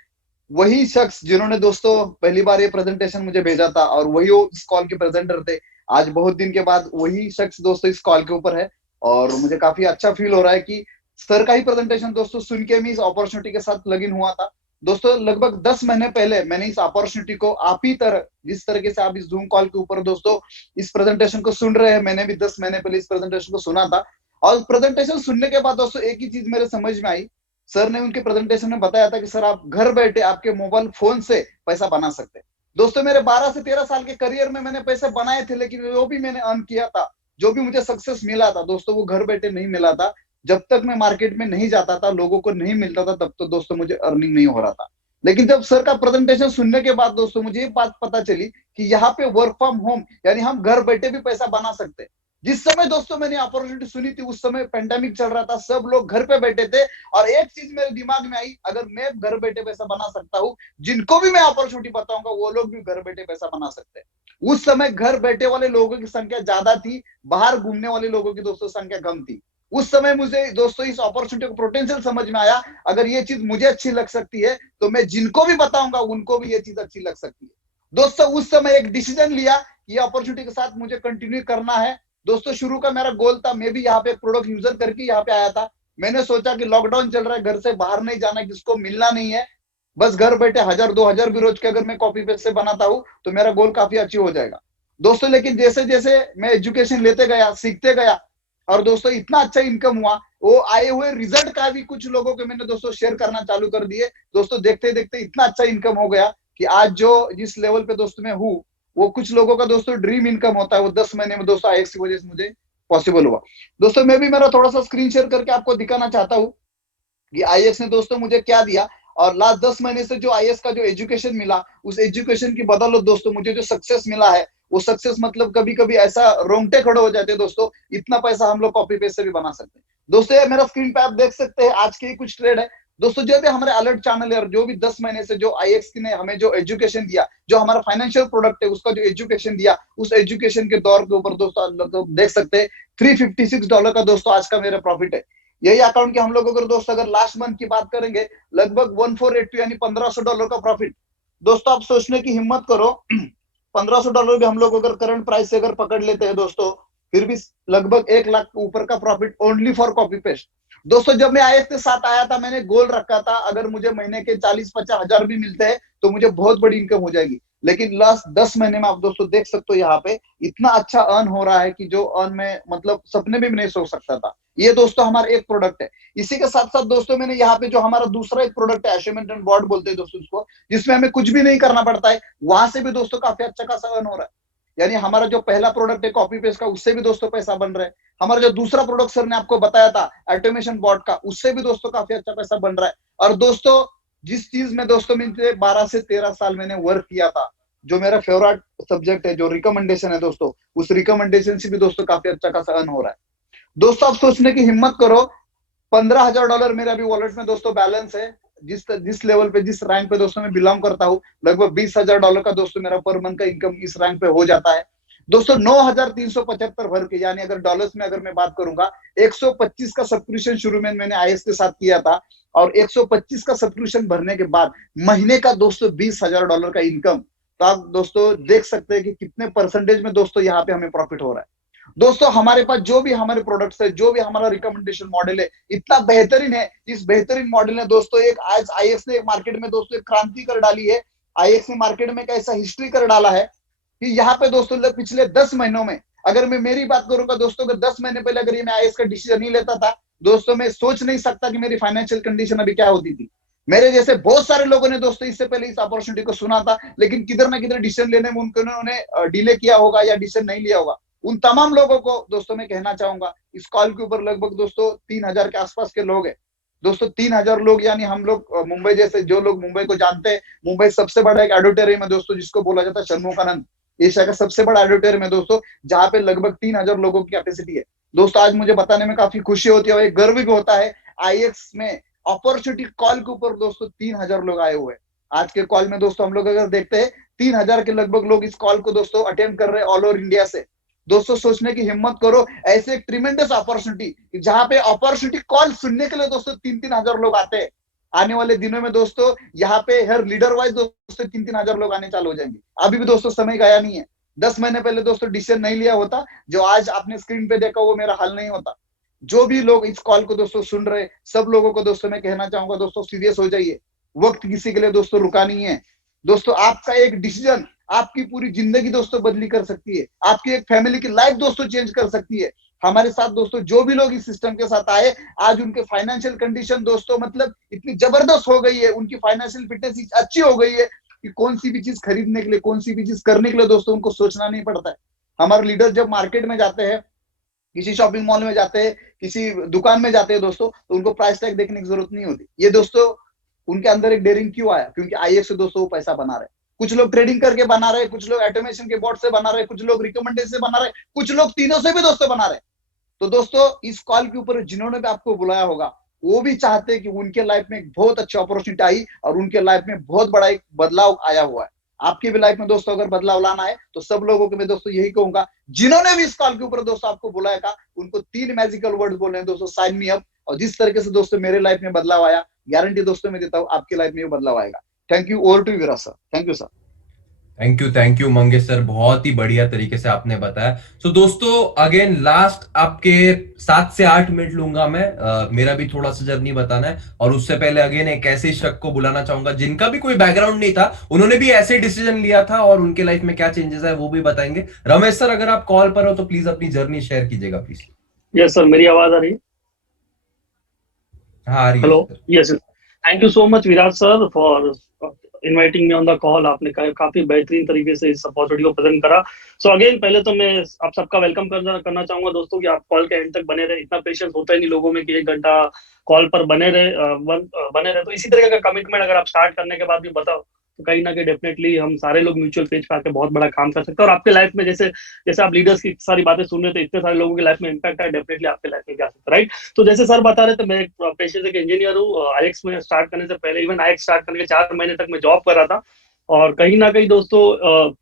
वही शख्स जिन्होंने दोस्तों पहली बार ये प्रेजेंटेशन मुझे भेजा था और वही वो इस कॉल के प्रेजेंटर थे, आज बहुत दिन के बाद वही शख्स दोस्तों इस कॉल के ऊपर है। और मुझे काफी अच्छा फील हो रहा है कि सर का ही प्रेजेंटेशन दोस्तों सुन के मैं इस अपॉर्चुनिटी के साथ लग इन हुआ था। दोस्तों, लगभग 10 महीने पहले मैंने इस अपॉर्चुनिटी को आप ही तरह, जिस तरीके से आप इस जूम कॉल के ऊपर दोस्तों इस प्रेजेंटेशन को सुन रहे हैं, मैंने भी 10 महीने पहले इस प्रेजेंटेशन को सुना था। और प्रेजेंटेशन सुनने के बाद दोस्तों एक ही चीज मेरे समझ में आई। सर ने उनके प्रेजेंटेशन में बताया था कि सर आप घर बैठे आपके मोबाइल फोन से पैसा बना सकते हैं। दोस्तों, मेरे 12 से 13 साल के करियर में मैंने पैसे बनाए थे, लेकिन वो भी मैंने अर्न किया था। जो भी मुझे सक्सेस मिला था दोस्तों, वो घर बैठे नहीं मिला था। जब तक मैं मार्केट में नहीं जाता था, लोगों को नहीं मिलता था, तब तो दोस्तों मुझे अर्निंग नहीं हो रहा था। लेकिन जब सर का प्रेजेंटेशन सुनने के बाद दोस्तों मुझे ये बात पता चली कि यहाँ पे वर्क फ्रॉम होम, यानी हम घर बैठे भी पैसा बना सकते हैं। जिस समय दोस्तों मैंने अपॉर्चुनिटी सुनी थी, उस समय पेंडेमिक चल रहा था, सब लोग घर पे बैठे थे। और एक चीज मेरे दिमाग में आई, अगर मैं घर बैठे पैसा बना सकता हूँ, जिनको भी मैं अपॉर्चुनिटी बताऊंगा वो लोग भी घर बैठे पैसा बना सकते हैं। उस समय घर बैठे वाले लोगों की संख्या ज्यादा थी, बाहर घूमने वाले लोगों की दोस्तों संख्या कम थी। उस समय मुझे दोस्तों इस अपॉर्चुनिटी को पोटेंशियल समझ में आया, अगर ये चीज मुझे अच्छी लग सकती है तो मैं जिनको भी बताऊंगा उनको भी ये चीज अच्छी लग सकती है। दोस्तों, उस समय एक डिसीजन लिया कि अपॉर्चुनिटी के साथ मुझे कंटिन्यू करना है। दोस्तों, शुरू का मेरा गोल था, मैं भी यहाँ पे प्रोडक्ट यूजर करके यहाँ पे आया था। मैंने सोचा कि लॉकडाउन चल रहा है, घर से बाहर नहीं जाना, किसको मिलना नहीं है, बस घर बैठे 1000 2000 भी रोज के अगर मैं कॉपी पेस्ट से बनाता हूँ तो मेरा गोल काफी अचीव हो जाएगा। दोस्तों, लेकिन जैसे जैसे मैं एजुकेशन लेते गया, सीखते गया, और दोस्तों इतना अच्छा इनकम हुआ, वो आए हुए रिजल्ट का भी कुछ लोगों को मैंने दोस्तों शेयर करना चालू कर दिए। दोस्तों, देखते देखते इतना अच्छा इनकम हो गया कि आज जो जिस लेवल पे दोस्तों मैं हूँ, वो कुछ लोगों का दोस्तों ड्रीम इनकम होता है, वो 10 महीने में दोस्तों आईएएस की वजह से मुझे पॉसिबल हुआ। दोस्तों, मैं भी मेरा थोड़ा सा स्क्रीन शेयर करके आपको दिखाना चाहता हूँ कि आईएएस ने दोस्तों मुझे क्या दिया। और लास्ट 10 महीने से जो आईएएस का जो एजुकेशन मिला, उस एजुकेशन की बदौलत दोस्तों मुझे जो सक्सेस मिला है, वो सक्सेस मतलब कभी कभी ऐसा रोंगटे खड़े हो जाते हैं दोस्तों, इतना पैसा हम लोग कॉपी पेस्ट से भी बना सकते हैं। दोस्तों, ये मेरा स्क्रीन पे आप देख सकते हैं, आज के ही कुछ ट्रेड है। दोस्तों, जो भी हमारे अलर्ट चैनल है और जो भी 10 महीने से जो आईएएस ने हमें जो एजुकेशन दिया, जो हमारा फाइनेंशियल प्रोडक्ट है उसका जो एजुकेशन दिया, उस एजुकेशन के दौर के ऊपर दोस्तों देख सकते हैं $356 का दोस्तों आज का मेरा प्रॉफिट है। यही अकाउंट के हम लोग अगर दोस्तों अगर लास्ट मंथ की बात करेंगे, लगभग 1482 यानी $1500 का प्रॉफिट। दोस्तों, आप सोचने की हिम्मत करो, $1500 भी हम लोग अगर करंट प्राइस से अगर पकड़ लेते हैं दोस्तों, फिर भी लगभग 1 लाख के ऊपर का profit only for copy paste. दोस्तों, जब मैं आईएएस के साथ आया था, मैंने गोल रखा था अगर मुझे महीने के 40-50 हजार भी मिलते हैं तो मुझे बहुत बड़ी इनकम हो जाएगी। लेकिन लास्ट 10 महीने में आप दोस्तों देख सकते हो, यहाँ पे इतना अच्छा अर्न हो रहा है कि जो अर्न में मतलब सपने में भी नहीं सोच सकता था। ये दोस्तों हमारा एक प्रोडक्ट है। इसी के साथ साथ दोस्तों मैंने यहाँ पे जो हमारा दूसरा एक प्रोडक्ट है, अचीवमेंट एंड बोर्ड बोलते हैं दोस्तों उसको, जिसमें हमें कुछ भी नहीं करना पड़ता है, वहां से भी दोस्तों काफी अच्छा खासा अर्न हो रहा है। यानी हमारा जो पहला प्रोडक्ट है कॉपी पेस्ट का, उससे भी दोस्तों पैसा बन रहा है। हमारा जो दूसरा प्रोडक्ट सर ने आपको बताया था ऑटोमेशन बॉट का, उससे भी दोस्तों काफी अच्छा पैसा बन रहा है। और दोस्तों, जिस चीज में दोस्तों मैंने 12 से 13 साल मैंने वर्क किया था, जो मेरा फेवरेट सब्जेक्ट है, जो रिकमेंडेशन है दोस्तों, उस रिकमेंडेशन से भी दोस्तों काफी अच्छा खासा अर्न हो रहा है। दोस्तों, आप सोचने की हिम्मत करो, $15,000 मेरे अभी वॉलेट में दोस्तों बैलेंस है। जिस लेवल पे, जिस रैंक पे दोस्तों मैं बिलोंग करता हूँ, लगभग $20,000 का दोस्तों मेरा पर मंथ का इनकम इस रैंक पे हो जाता है। दोस्तों, 9,375 भर के, यानी अगर डॉलर्स में अगर मैं बात करूंगा, 125 का सब्सक्रिप्शन शुरू में मैंने आईएएस के साथ किया था, और 125 का सब्सक्रिप्शन भरने के बाद महीने का दोस्तों $20,000 का इनकम। तो आप दोस्तों देख सकते हैं कि कितने परसेंटेज में दोस्तों यहाँ पे हमें प्रॉफिट हो रहा है। दोस्तों, हमारे पास जो भी हमारे प्रोडक्ट्स है, जो भी हमारा रिकमेंडेशन मॉडल है, इतना बेहतरीन है। इस बेहतरीन मॉडल ने दोस्तों एक आज आईएएस ने मार्केट में दोस्तों एक क्रांति कर डाली है। आईएएस ने मार्केट में एक ऐसा हिस्ट्री कर डाला है कि यहाँ पे दोस्तों पिछले 10 महीनों में, अगर मैं मेरी बात करूंगा दोस्तों, अगर 10 महीने पहले अगर ये मैं आईएएस का डिसीजन नहीं लेता था दोस्तों, मैं सोच नहीं सकता कि मेरी फाइनेंशियल कंडीशन अभी क्या होती थी। मेरे जैसे बहुत सारे लोगों ने दोस्तों इससे पहले इस अपॉर्चुनिटी को सुना था, लेकिन किधर ना किधर डिसीजन लेने में उन्होंने डिले किया होगा या डिसीजन नहीं लिया होगा। उन तमाम लोगों को दोस्तों मैं कहना चाहूंगा, इस कॉल के ऊपर लगभग दोस्तों 3000 के आसपास के लोग हैं। दोस्तों, 3000 लोग, यानी हम लोग मुंबई जैसे, जो लोग मुंबई को जानते हैं, मुंबई सबसे बड़ा एक ऑडिटोरियम है दोस्तों, जिसको बोला जाता है षणमुखानंद, एशिया का सबसे बड़ा ऑडिटोरियम है दोस्तों, जहाँ पे लगभग 3000 लोगों की कैपेसिटी है। दोस्तों आज मुझे बताने में काफी खुशी होती है और एक गर्व भी होता है। आईएक्स में अपॉर्चुनिटी कॉल के ऊपर दोस्तों 3000 लोग आए हुए हैं। आज के कॉल में दोस्तों हम लोग अगर देखते हैं 3000 के लगभग लोग इस कॉल को दोस्तों अटेंड कर रहे हैं ऑल ओवर इंडिया से। दोस्तों सोचने की हिम्मत करो, ऐसे एक ट्रिमेंडस अपॉर्चुनिटी जहां पे अपॉर्चुनिटी कॉल सुनने के लिए दोस्तों 3-3 हजार लोग आते हैं। आने वाले दिनों में दोस्तों यहाँ पे हर लीडर वाइज दोस्तों 3-3 हजार लोग आने चालू हो जाएंगे। अभी भी दोस्तों समय गया नहीं है। 10 महीने पहले दोस्तों डिसीजन नहीं लिया होता, जो आज आपने स्क्रीन पे देखा वो मेरा हल नहीं होता। जो भी लोग इस कॉल को दोस्तों सुन रहे, सब लोगों को दोस्तों मैं कहना चाहूंगा दोस्तों सीरियस हो जाइए। वक्त किसी के लिए दोस्तों रुका नहीं है। दोस्तों आपका एक डिसीजन आपकी पूरी जिंदगी दोस्तों बदली कर सकती है, आपकी एक फैमिली की लाइफ दोस्तों चेंज कर सकती है। हमारे साथ दोस्तों जो भी लोग इस सिस्टम के साथ आए, आज उनके फाइनेंशियल कंडीशन दोस्तों मतलब इतनी जबरदस्त हो गई है, उनकी फाइनेंशियल फिटनेस अच्छी हो गई है कि कौन सी भी चीज खरीदने के लिए, कौन सी भी चीज करने के लिए दोस्तों उनको सोचना नहीं पड़ता है। हमारे लीडर जब मार्केट में जाते हैं, किसी शॉपिंग मॉल में जाते हैं, किसी दुकान में जाते हैं दोस्तों, तो उनको प्राइस टैग देखने की जरूरत नहीं होती। ये दोस्तों उनके अंदर एक डेयरिंग क्यों आया? क्योंकि आईएक्स से दोस्तों वो पैसा बना रहे हैं। कुछ लोग ट्रेडिंग करके बना रहे हैं, कुछ लोग ऑटोमेशन के बोर्ड से बना रहे हैं, कुछ लोग रिकमेंडेशन से बना रहे हैं, कुछ लोग तीनों से भी दोस्तों बना रहे हैं। तो दोस्तों इस कॉल के ऊपर जिन्होंने भी आपको बुलाया होगा, वो भी चाहते हैं कि उनके लाइफ में एक बहुत अच्छी अपॉर्चुनिटी आई और उनके लाइफ में बहुत बड़ा एक बदलाव आया हुआ है। आपकी भी लाइफ में दोस्तों अगर बदलाव लाना है तो सब लोगों को मैं दोस्तों यही कहूंगा, जिन्होंने भी इस कॉल के ऊपर दोस्तों आपको बुलाया था, उनको 3 मैजिकल वर्ड्स बोलने हैं दोस्तों, साइन मी अप। और जिस तरीके से दोस्तों मेरे लाइफ में बदलाव आया, गारंटी दोस्तों मैं देता हूँ आपकी लाइफ में भी बदलाव आएगा। Thank you. Over to Viraj sir. Thank you sir. Thank you Mangesh sir, बहुत ही बढ़िया तरीके से आपने बताया। सो दोस्तों अगेन लास्ट आपके 7 से 8 मिनट लूंगा मैं, मेरा भी थोड़ा सा जर्नी बताना है। और उससे पहले अगेन एक ऐसे शख्स को बुलाना चाहूंगा जिनका भी कोई बैकग्राउंड नहीं था, उन्होंने भी ऐसे डिसीजन लिया था और उनके लाइफ में क्या चेंजेस है वो भी बताएंगे। रमेश सर अगर आप कॉल पर हो तो प्लीज अपनी जर्नी शेयर कीजिएगा प्लीज। यस सर, मेरी आवाज आ रही है? हाँ आ रही है hello, sir. Yes. Thank you so much Viraj sir for inviting me on the call. आपने काफी बेहतरीन तरीके से इस अपॉर्चुनिटी को प्रेजेंट करा। सो अगेन पहले तो मैं आप सबका वेलकम करना चाहूंगा दोस्तों कि आप कॉल के एंड तक बने रहे। इतना पेशेंस होता ही नहीं लोगों में कि 1 घंटा कॉल पर बने रहे। तो इसी तरह का कमिटमेंट अगर आप स्टार्ट करने के बाद भी बताओ तो कहीं ना कहीं डेफिनेटली हम सारे लोग म्यूचुअल पेज पे आके बहुत बड़ा काम कर सकते हैं। और आपके लाइफ में जैसे जैसे आप लीडर्स की सारी बातें सुन रहे थे, इतने सारे लोगों की लाइफ में इम्पैक्ट है, डेफिनेटली आपके लाइफ में भी आ सकता है, राइट? तो जैसे सर बता रहे थे, मैं एक पेशे से एक इंजीनियर हूँ। आईएक्स में स्टार्ट करने से पहले, इवन आईएक्स स्टार्ट करने के 4 महीने तक मैं जॉब कर रहा था। और कहीं ना कहीं दोस्तों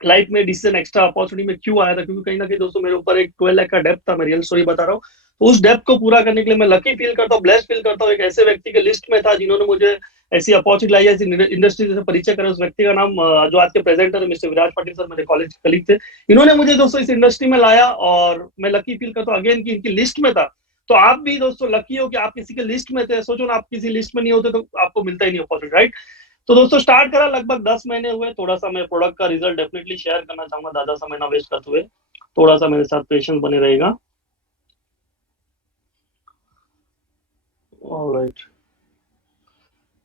लाइफ में डिसीजन एक्स्ट्रा अपॉर्चुनिटी में क्यों आया था, क्योंकि कहीं ना कहीं दोस्तों मेरे ऊपर एक 12 लाख का डेप्थ था। मैं रियल स्टोरी बता रहा हूँ। तो उस डेप्थ को पूरा करने के लिए मैं लकी फील करता हूँ, ब्लेस्ड फील करता हूँ। एक ऐसे व्यक्ति के लिस्ट में था जिन्होंने मुझे ऐसी अपॉर्चुनिटी लाई, ऐसी इंडस्ट्री से परिचय करा। उस व्यक्ति का नाम जो आज के प्रेजेंटर है मिस्टर विराज पाटिल सर, मेरे कॉलेज कलीग थे। इन्होंने मुझे दोस्तों इस इंडस्ट्री में लाया और मैं लकी फील करता हूँ अगेन कि इनकी लिस्ट में था। तो आप भी दोस्तों लकी हो कि आप किसी के लिस्ट में थे। सोचो ना, आप किसी लिस्ट में नहीं होते तो आपको मिलता ही नहीं अपॉर्चुनिटी, राइट? तो दोस्तों स्टार्ट करा, लगभग 10 महीने हुए। थोड़ा सा मैं प्रोडक्ट का रिजल्ट डेफिनेटली शेयर करना चाहूंगा, ज्यादा समय ना वेस्ट करते हुए। थोड़ा सा मेरे साथ पेशेंस बने रहेगा। ऑलराइट,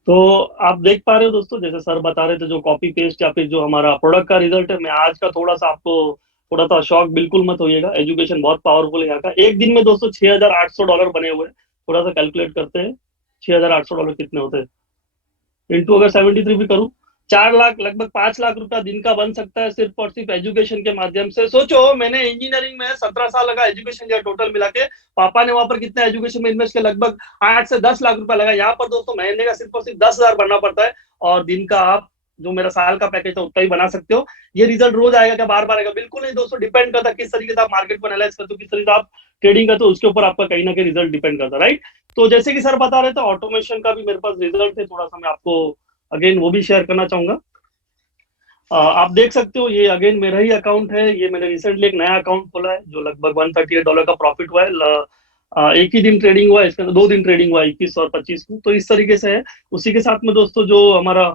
तो आप देख पा रहे हो दोस्तों, जैसे सर बता रहे थे, जो कॉपी पेस्ट या फिर जो हमारा प्रोडक्ट का रिजल्ट है। मैं आज का थोड़ा सा आपको थोड़ा सा शॉक बिल्कुल मत होइएगा। एजुकेशन बहुत पावरफुल है यहाँ का। एक दिन में दोस्तों $6,800 बने हुए हैं। थोड़ा सा कैलकुलेट करते हैं, $6,800 कितने होते हैं इंटू अगर 73 भी करूं, 4 लाख, लगभग 5 लाख रुपया दिन का बन सकता है सिर्फ और सिर्फ एजुकेशन के माध्यम से। सोचो, मैंने इंजीनियरिंग में 17 साल लगा एजुकेशन लिया टोटल मिला के। पापा ने वहां पर कितना एजुकेशन में इन्वेस्ट किया, लगभग 8 से 10 लाख रुपया लगा। यहाँ पर दोस्तों महीने का सिर्फ और सिर्फ 10,000 भरना पड़ता है और दिन का आप जो मेरा साल का पैकेज था उतना ही बना सकते हो। ये रिजल्ट रोज आएगा क्या, बार बार आएगा? बिल्कुल नहीं दोस्तों। डिपेंड करता है किस तरीके से आप मार्केट को एनालाइज करते हो, किस तरीके से आप ट्रेडिंग करते हो, उसके ऊपर आपका कहीं ना कहीं रिजल्ट डिपेंड करता है, राइट? तो जैसे कि सर बता रहे थे, ऑटोमेशन का भी मेरे पास रिजल्ट है। थोड़ा सा मैं आपको अगेन वो भी शेयर करना चाहूंगा। आप देख सकते हो, ये अगेन मेरा ही अकाउंट है। ये मैंने रिसेंटली एक नया अकाउंट खोला है जो लगभग $138 का प्रॉफिट हुआ है। एक ही दिन ट्रेडिंग हुआ है, इसके अंदर 2 दिन ट्रेडिंग हुआ है, 21 और 25 को। तो इस तरीके से है। उसी के साथ में दोस्तों जो हमारा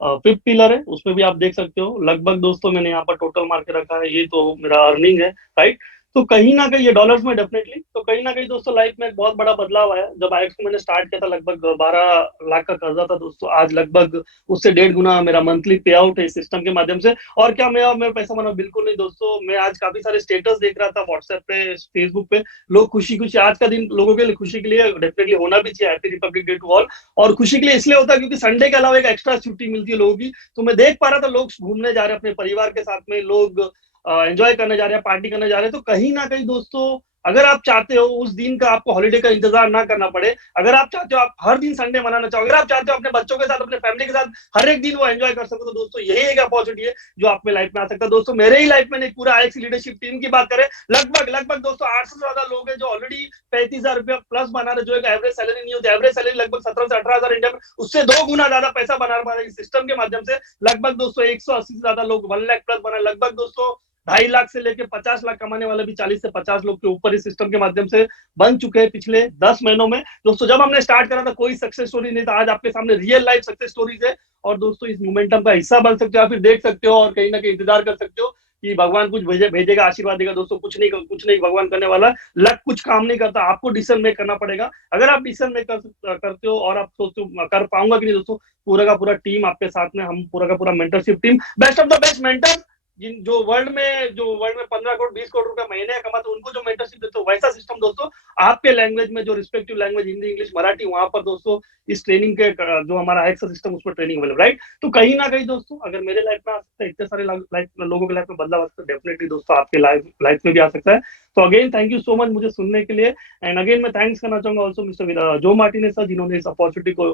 5th पिलर है, उसमें भी आप देख सकते हो लगभग दोस्तों मैंने यहाँ पर टोटल मार के रखा है। ये तो मेरा अर्निंग है, राइट? तो कहीं ना कहीं ये डॉलर्स में डेफिनेटली, तो कहीं ना कहीं दोस्तों लाइफ में एक बहुत बड़ा बदलाव आया। जब आईएक्स को मैंने स्टार्ट किया था, लगभग 12 लाख का कर्जा था दोस्तों। आज लगभग उससे 1.5 गुना मेरा मंथली पे आउट है इस सिस्टम के माध्यम से। और क्या मैं पैसा बना? बिल्कुल नहीं दोस्तों। मैं आज काफी सारे स्टेटस देख रहा था व्हाट्सएप पे, फेसबुक पे। लोग खुशी खुशी, आज का दिन लोगों के लिए खुशी के लिए डेफिनेटली होना भी चाहिए। Happy Republic Day to all. और खुशी के लिए इसलिए होता है क्योंकि संडे के अलावा एक एक्स्ट्रा छुट्टी मिलती है लोगों की। तो मैं देख पा रहा था लोग घूमने जा रहे हैं अपने परिवार के साथ में, लोग एंजॉय करने जा रहे हैं, पार्टी करने जा रहे हैं। तो कहीं ना कहीं दोस्तों अगर आप चाहते हो उस दिन का आपको हॉलीडे का इंतजार ना करना पड़े, अगर आप चाहते हो आप हर दिन संडे मनाना चाहो, अगर आप चाहते हो अपने बच्चों के साथ, अपने फैमिली के साथ हर एक दिन वो एंजॉय कर सको, तो दोस्तों यही एक अपॉर्चुनिटी है जो आप में लाइफ में आ सकता है। दोस्तों मेरे ही लाइफ में नहीं, पूरा आईएक्स लीडरशिप टीम की बात करें, लगभग दोस्तों 800 से ज्यादा लोग हैं जो ऑलरेडी 35,000 रुपया प्लस बना रहे, जो एक एवरेज सैलरी नहीं होती। एवरेज सैलरी लगभग 17 से 18,000 इंडिया में, उससे 2 गुना ज्यादा पैसा बना पा रहे हैं सिस्टम के माध्यम से। लगभग दोस्तों 180 से ज्यादा लोग 1 लाख प्लस बना, लगभग दोस्तों 2.5 लाख से लेकर 50 लाख कमाने वाले भी 40 से 50 लोग के ऊपर इस सिस्टम के माध्यम से बन चुके हैं पिछले 10 महीनों में। दोस्तों जब हमने स्टार्ट करा था कोई सक्सेस स्टोरी नहीं था, आज आपके सामने रियल लाइफ सक्सेस स्टोरीज है। और दोस्तों इस मोमेंटम का हिस्सा बन सकते हो, फिर देख सकते हो और कहीं ना कहीं इंतजार कर सकते हो कि भगवान कुछ भेजेगा, आशीर्वाद देगा। दोस्तों कुछ नहीं भगवान करने वाला, लक कुछ काम नहीं करता, आपको डिसीजन मेक करना पड़ेगा। अगर आप डिसीजन मेक करते हो और आप सोचते हो कर पाऊंगा कि नहीं, दोस्तों पूरा का पूरा टीम आपके साथ में, हम पूरा का पूरा mentorship team, best of the best mentor जो वर्ल्ड में 15 करोड़ 20 करोड़ रुपया महीने कमाते हैं, उनको जो मेंटरशिप देते हो, वैसा सिस्टम दोस्तों आपके लैंग्वेज में, जो respective language Hindi, English, Marathi, वहां पर दोस्तों इस ट्रेनिंग के जो हमारा आईएक्स सिस्टम, उस पर ट्रेनिंग अवेलेबल, राइट। तो कहीं ना कहीं दोस्तों अगर मेरे लाइफ में आ सकता है, इतने सारे लोगों के लाइफ में बदलाव आ सकता है, डेफिनेटली दोस्तों आपके लाइफ में भी आ सकता है। तो again thank you so much मुझे सुनने के लिए। एंड अगेन मैं थैंक्स करना चाहूंगा ऑल्सो मिस्टर जो मार्टिनेज सर, जिन्होंने इस अपॉर्चुनिटी को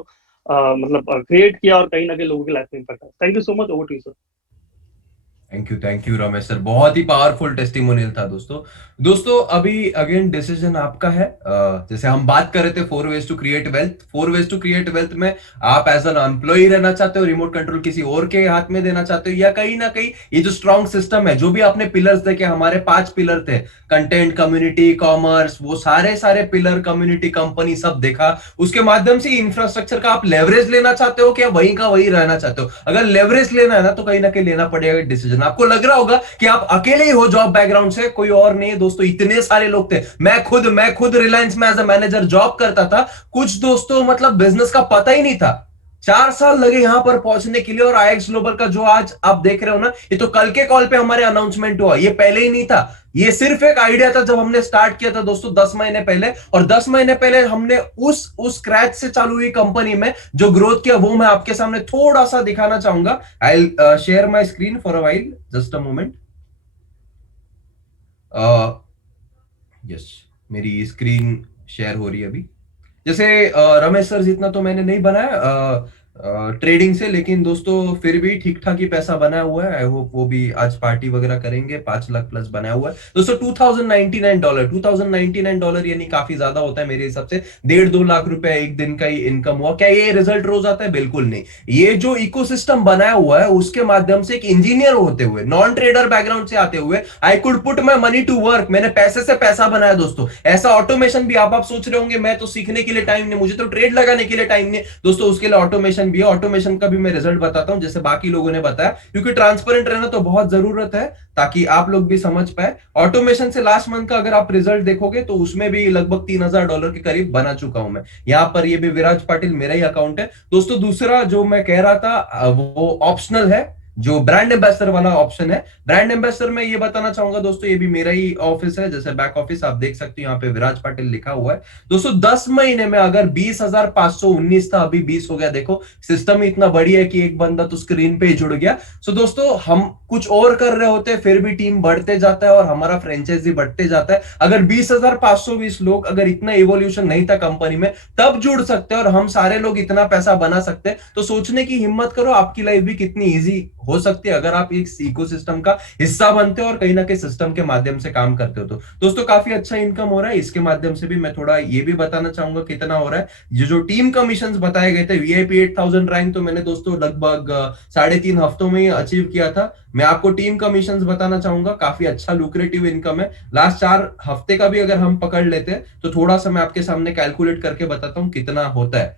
मतलब क्रिएट किया और कहीं ना कहीं लोगों की लाइफ में इम्पैक्ट है। Thank you so much, over to you sir. Thank you Ramesh sir, बहुत ही पावरफुल टेस्टिमोनियल था दोस्तों। दोस्तों अभी अगेन डिसीजन आपका है। जैसे हम बात कर रहे थे 4 ways to create wealth, 4 ways to create wealth में आप एज एन एम्प्लॉय रहना चाहते हो, रिमोट कंट्रोल किसी और के हाथ में देना चाहते हो, या कहीं ना कहीं ये जो स्ट्रॉन्ग सिस्टम है, जो भी आपने पिलर्स देखे, हमारे 5 पिलर थे, कंटेंट, कम्युनिटी, कॉमर्स, वो सारे पिलर, कम्युनिटी, कंपनी, सब देखा, उसके माध्यम से इंफ्रास्ट्रक्चर का आप लेवरेज लेना चाहते हो क्या वहीं का वहीं रहना चाहते हो? अगर लेवरेज लेना है ना तो कहीं ना कहीं लेना पड़ेगा डिसीजन। आपको लग रहा होगा कि आप अकेले ही हो जॉब बैकग्राउंड से, कोई और नहीं है दोस्तों, इतने सारे लोग थे। मैं खुद रिलायंस में एज अ मैनेजर जॉब करता था। कुछ दोस्तों मतलब बिजनेस का पता ही नहीं था, 4 साल लगे यहां पर पहुंचने के लिए। और आईएक्स ग्लोबल का जो आज आप देख रहे हो ना, ये तो कल के कॉल पे हमारे अनाउंसमेंट हुआ, ये पहले ही नहीं था। ये सिर्फ एक आइडिया था जब हमने स्टार्ट किया था दोस्तों 10 महीने पहले। और 10 महीने पहले हमने उस स्क्रैच से चालू हुई कंपनी में जो ग्रोथ किया, वो मैं आपके सामने थोड़ा सा दिखाना चाहूंगा। I will share my screen for a while, just a moment. Yes, मेरी स्क्रीन शेयर हो रही है अभी। जैसे रमेश सर जितना तो मैंने नहीं बनाया ट्रेडिंग से, लेकिन दोस्तों फिर भी ठीक ठाक ही पैसा बनाया हुआ है। आई होप वो भी आज पार्टी वगैरह करेंगे। 5 लाख प्लस बनाया हुआ है दोस्तों। $2099 यानी काफी ज्यादा होता है मेरे हिसाब से। 1.5-2 लाख रुपए एक दिन का ही इनकम हुआ। क्या ये रिजल्ट रोज आता है? बिल्कुल नहीं। ये जो इकोसिस्टम बनाया हुआ है उसके माध्यम से एक इंजीनियर होते हुए, नॉन ट्रेडर बैकग्राउंड से आते हुए, I could put my money to work. मैंने पैसे से पैसा बनाया दोस्तों। ऐसा ऑटोमेशन भी आप सोच रहे होंगे मैं तो सीखने के लिए टाइम नहीं, मुझे तो ट्रेड लगाने के लिए टाइम नहीं दोस्तों, उसके लिए ऑटोमेशन भी है। ऑटोमेशन का भी मैं रिजल्ट बताता हूं जैसे बाकी लोगों ने बताया, क्योंकि ट्रांसपेरेंट रहना तो बहुत जरूरत है ताकि आप लोग भी समझ पाए। ऑटोमेशन से लास्ट मंथ का अगर आप रिजल्ट देखोगे तो उसमें भी लगभग $3,000 के करीब बना चुका हूं मैं। यहां पर ये भी विराज पाटिल मेरा ही अकाउंट है दोस्तों। दूसरा जो मैं कह रहा था वो ऑप्शनल है, जो ब्रांड एम्बेसडर वाला ऑप्शन है। ब्रांड एम्बेसडर में ये बताना चाहूंगा दोस्तों, ये भी मेरा ही ऑफिस है, जैसे बैक ऑफिस आप देख सकते हो, यहाँ पे विराज पाटिल लिखा हुआ है दोस्तों। 10 महीने में अगर 20,519 था, अभी 20 हो गया। देखो सिस्टम ही इतना बढ़िया है कि एक बंदा तो स्क्रीन पे ही जुड़ गया। सो दोस्तों हम कुछ और कर रहे होते हैं फिर भी टीम बढ़ते जाता है और हमारा फ्रेंचाइजी बढ़ते जाता है। अगर 20,520 लोग, अगर इतना इवोल्यूशन नहीं था कंपनी में, तब जुड़ सकते हैं और हम सारे लोग इतना पैसा बना सकते हैं। तो सोचने की हिम्मत करो, आपकी लाइफ भी कितनी ईजी हो सकती है अगर आप एक इकोसिस्टम का हिस्सा बनते हो और कहीं ना कहीं सिस्टम के माध्यम से काम करते हो। तो दोस्तों काफी अच्छा इनकम हो रहा है। इसके माध्यम से भी मैं थोड़ा ये भी बताना चाहूंगा कितना हो रहा है। ये जो टीम कमीशंस बताए गए थे, वीआईपी 8,000 रैंक तो मैंने दोस्तों लगभग 3.5 हफ्तों में ही अचीव किया था। मैं आपको टीम कमीशंस बताना चाहूंगा, काफी अच्छा लुक्रेटिव इनकम है। लास्ट 4 हफ्ते का भी अगर हम पकड़ लेते हैं तो थोड़ा सा मैं आपके सामने कैलकुलेट करके बताता हूं कितना होता है।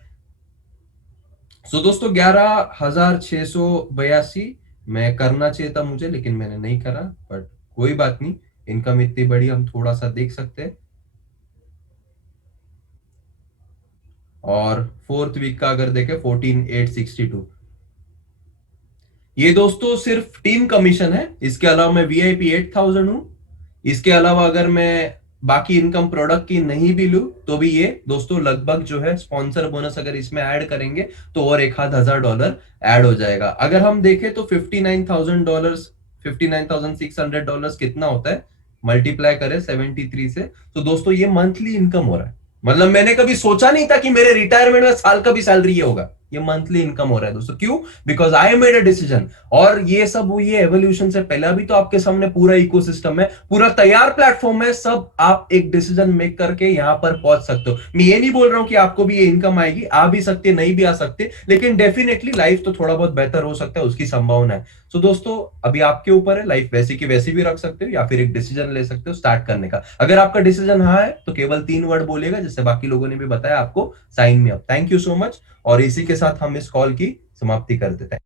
सो दोस्तों 11,682 मैं करना चाहिए था मुझे, लेकिन मैंने नहीं करा, बट कोई बात नहीं। इनकम इतनी बड़ी, हम थोड़ा सा देख सकते हैं। और 4th वीक का अगर देखें 14,862, ये दोस्तों सिर्फ टीम कमीशन है। इसके अलावा मैं वीआईपी 8,000 हूं। इसके अलावा अगर मैं बाकी इनकम प्रोडक्ट की नहीं भी लूं तो भी ये दोस्तों लगभग जो है स्पॉन्सर बोनस अगर इसमें ऐड करेंगे तो और $1,000 ऐड हो जाएगा। अगर हम देखें तो $59,000, $59,600 कितना होता है, मल्टीप्लाई करें 73 से, तो दोस्तों ये मंथली इनकम हो रहा है। मतलब मैंने कभी सोचा नहीं था कि मेरे रिटायरमेंट में साल का भी सैलरी ये होगा। ये मंथली इनकम हो रहा है दोस्तों। क्यों? Because I made a decision. और ये सब हुई है एवोल्यूशन से पहले। अभी तो आपके सामने पूरा इकोसिस्टम है, पूरा तैयार प्लेटफॉर्म है, सब आप एक डिसीजन मेक करके यहां पर पहुंच सकते हो। मैं ये नहीं बोल रहा हूं कि आपको भी ये इनकम आएगी, आ भी सकती है, नहीं भी आ सकते, लेकिन डेफिनेटली लाइफ तो थोड़ा बहुत बेहतर हो सकता है, उसकी संभावना है। सो दोस्तों अभी आपके ऊपर है, लाइफ वैसी की वैसी भी रख सकते हो या फिर एक डिसीजन ले सकते हो स्टार्ट करने का। अगर आपका डिसीजन हाँ है तो केवल 3 वर्ड बोलिएगा, जैसे बाकी लोगों ने भी बताया आपको, sign me up. Thank you so much. और इसी के साथ हम इस कॉल की समाप्ति कर देते हैं।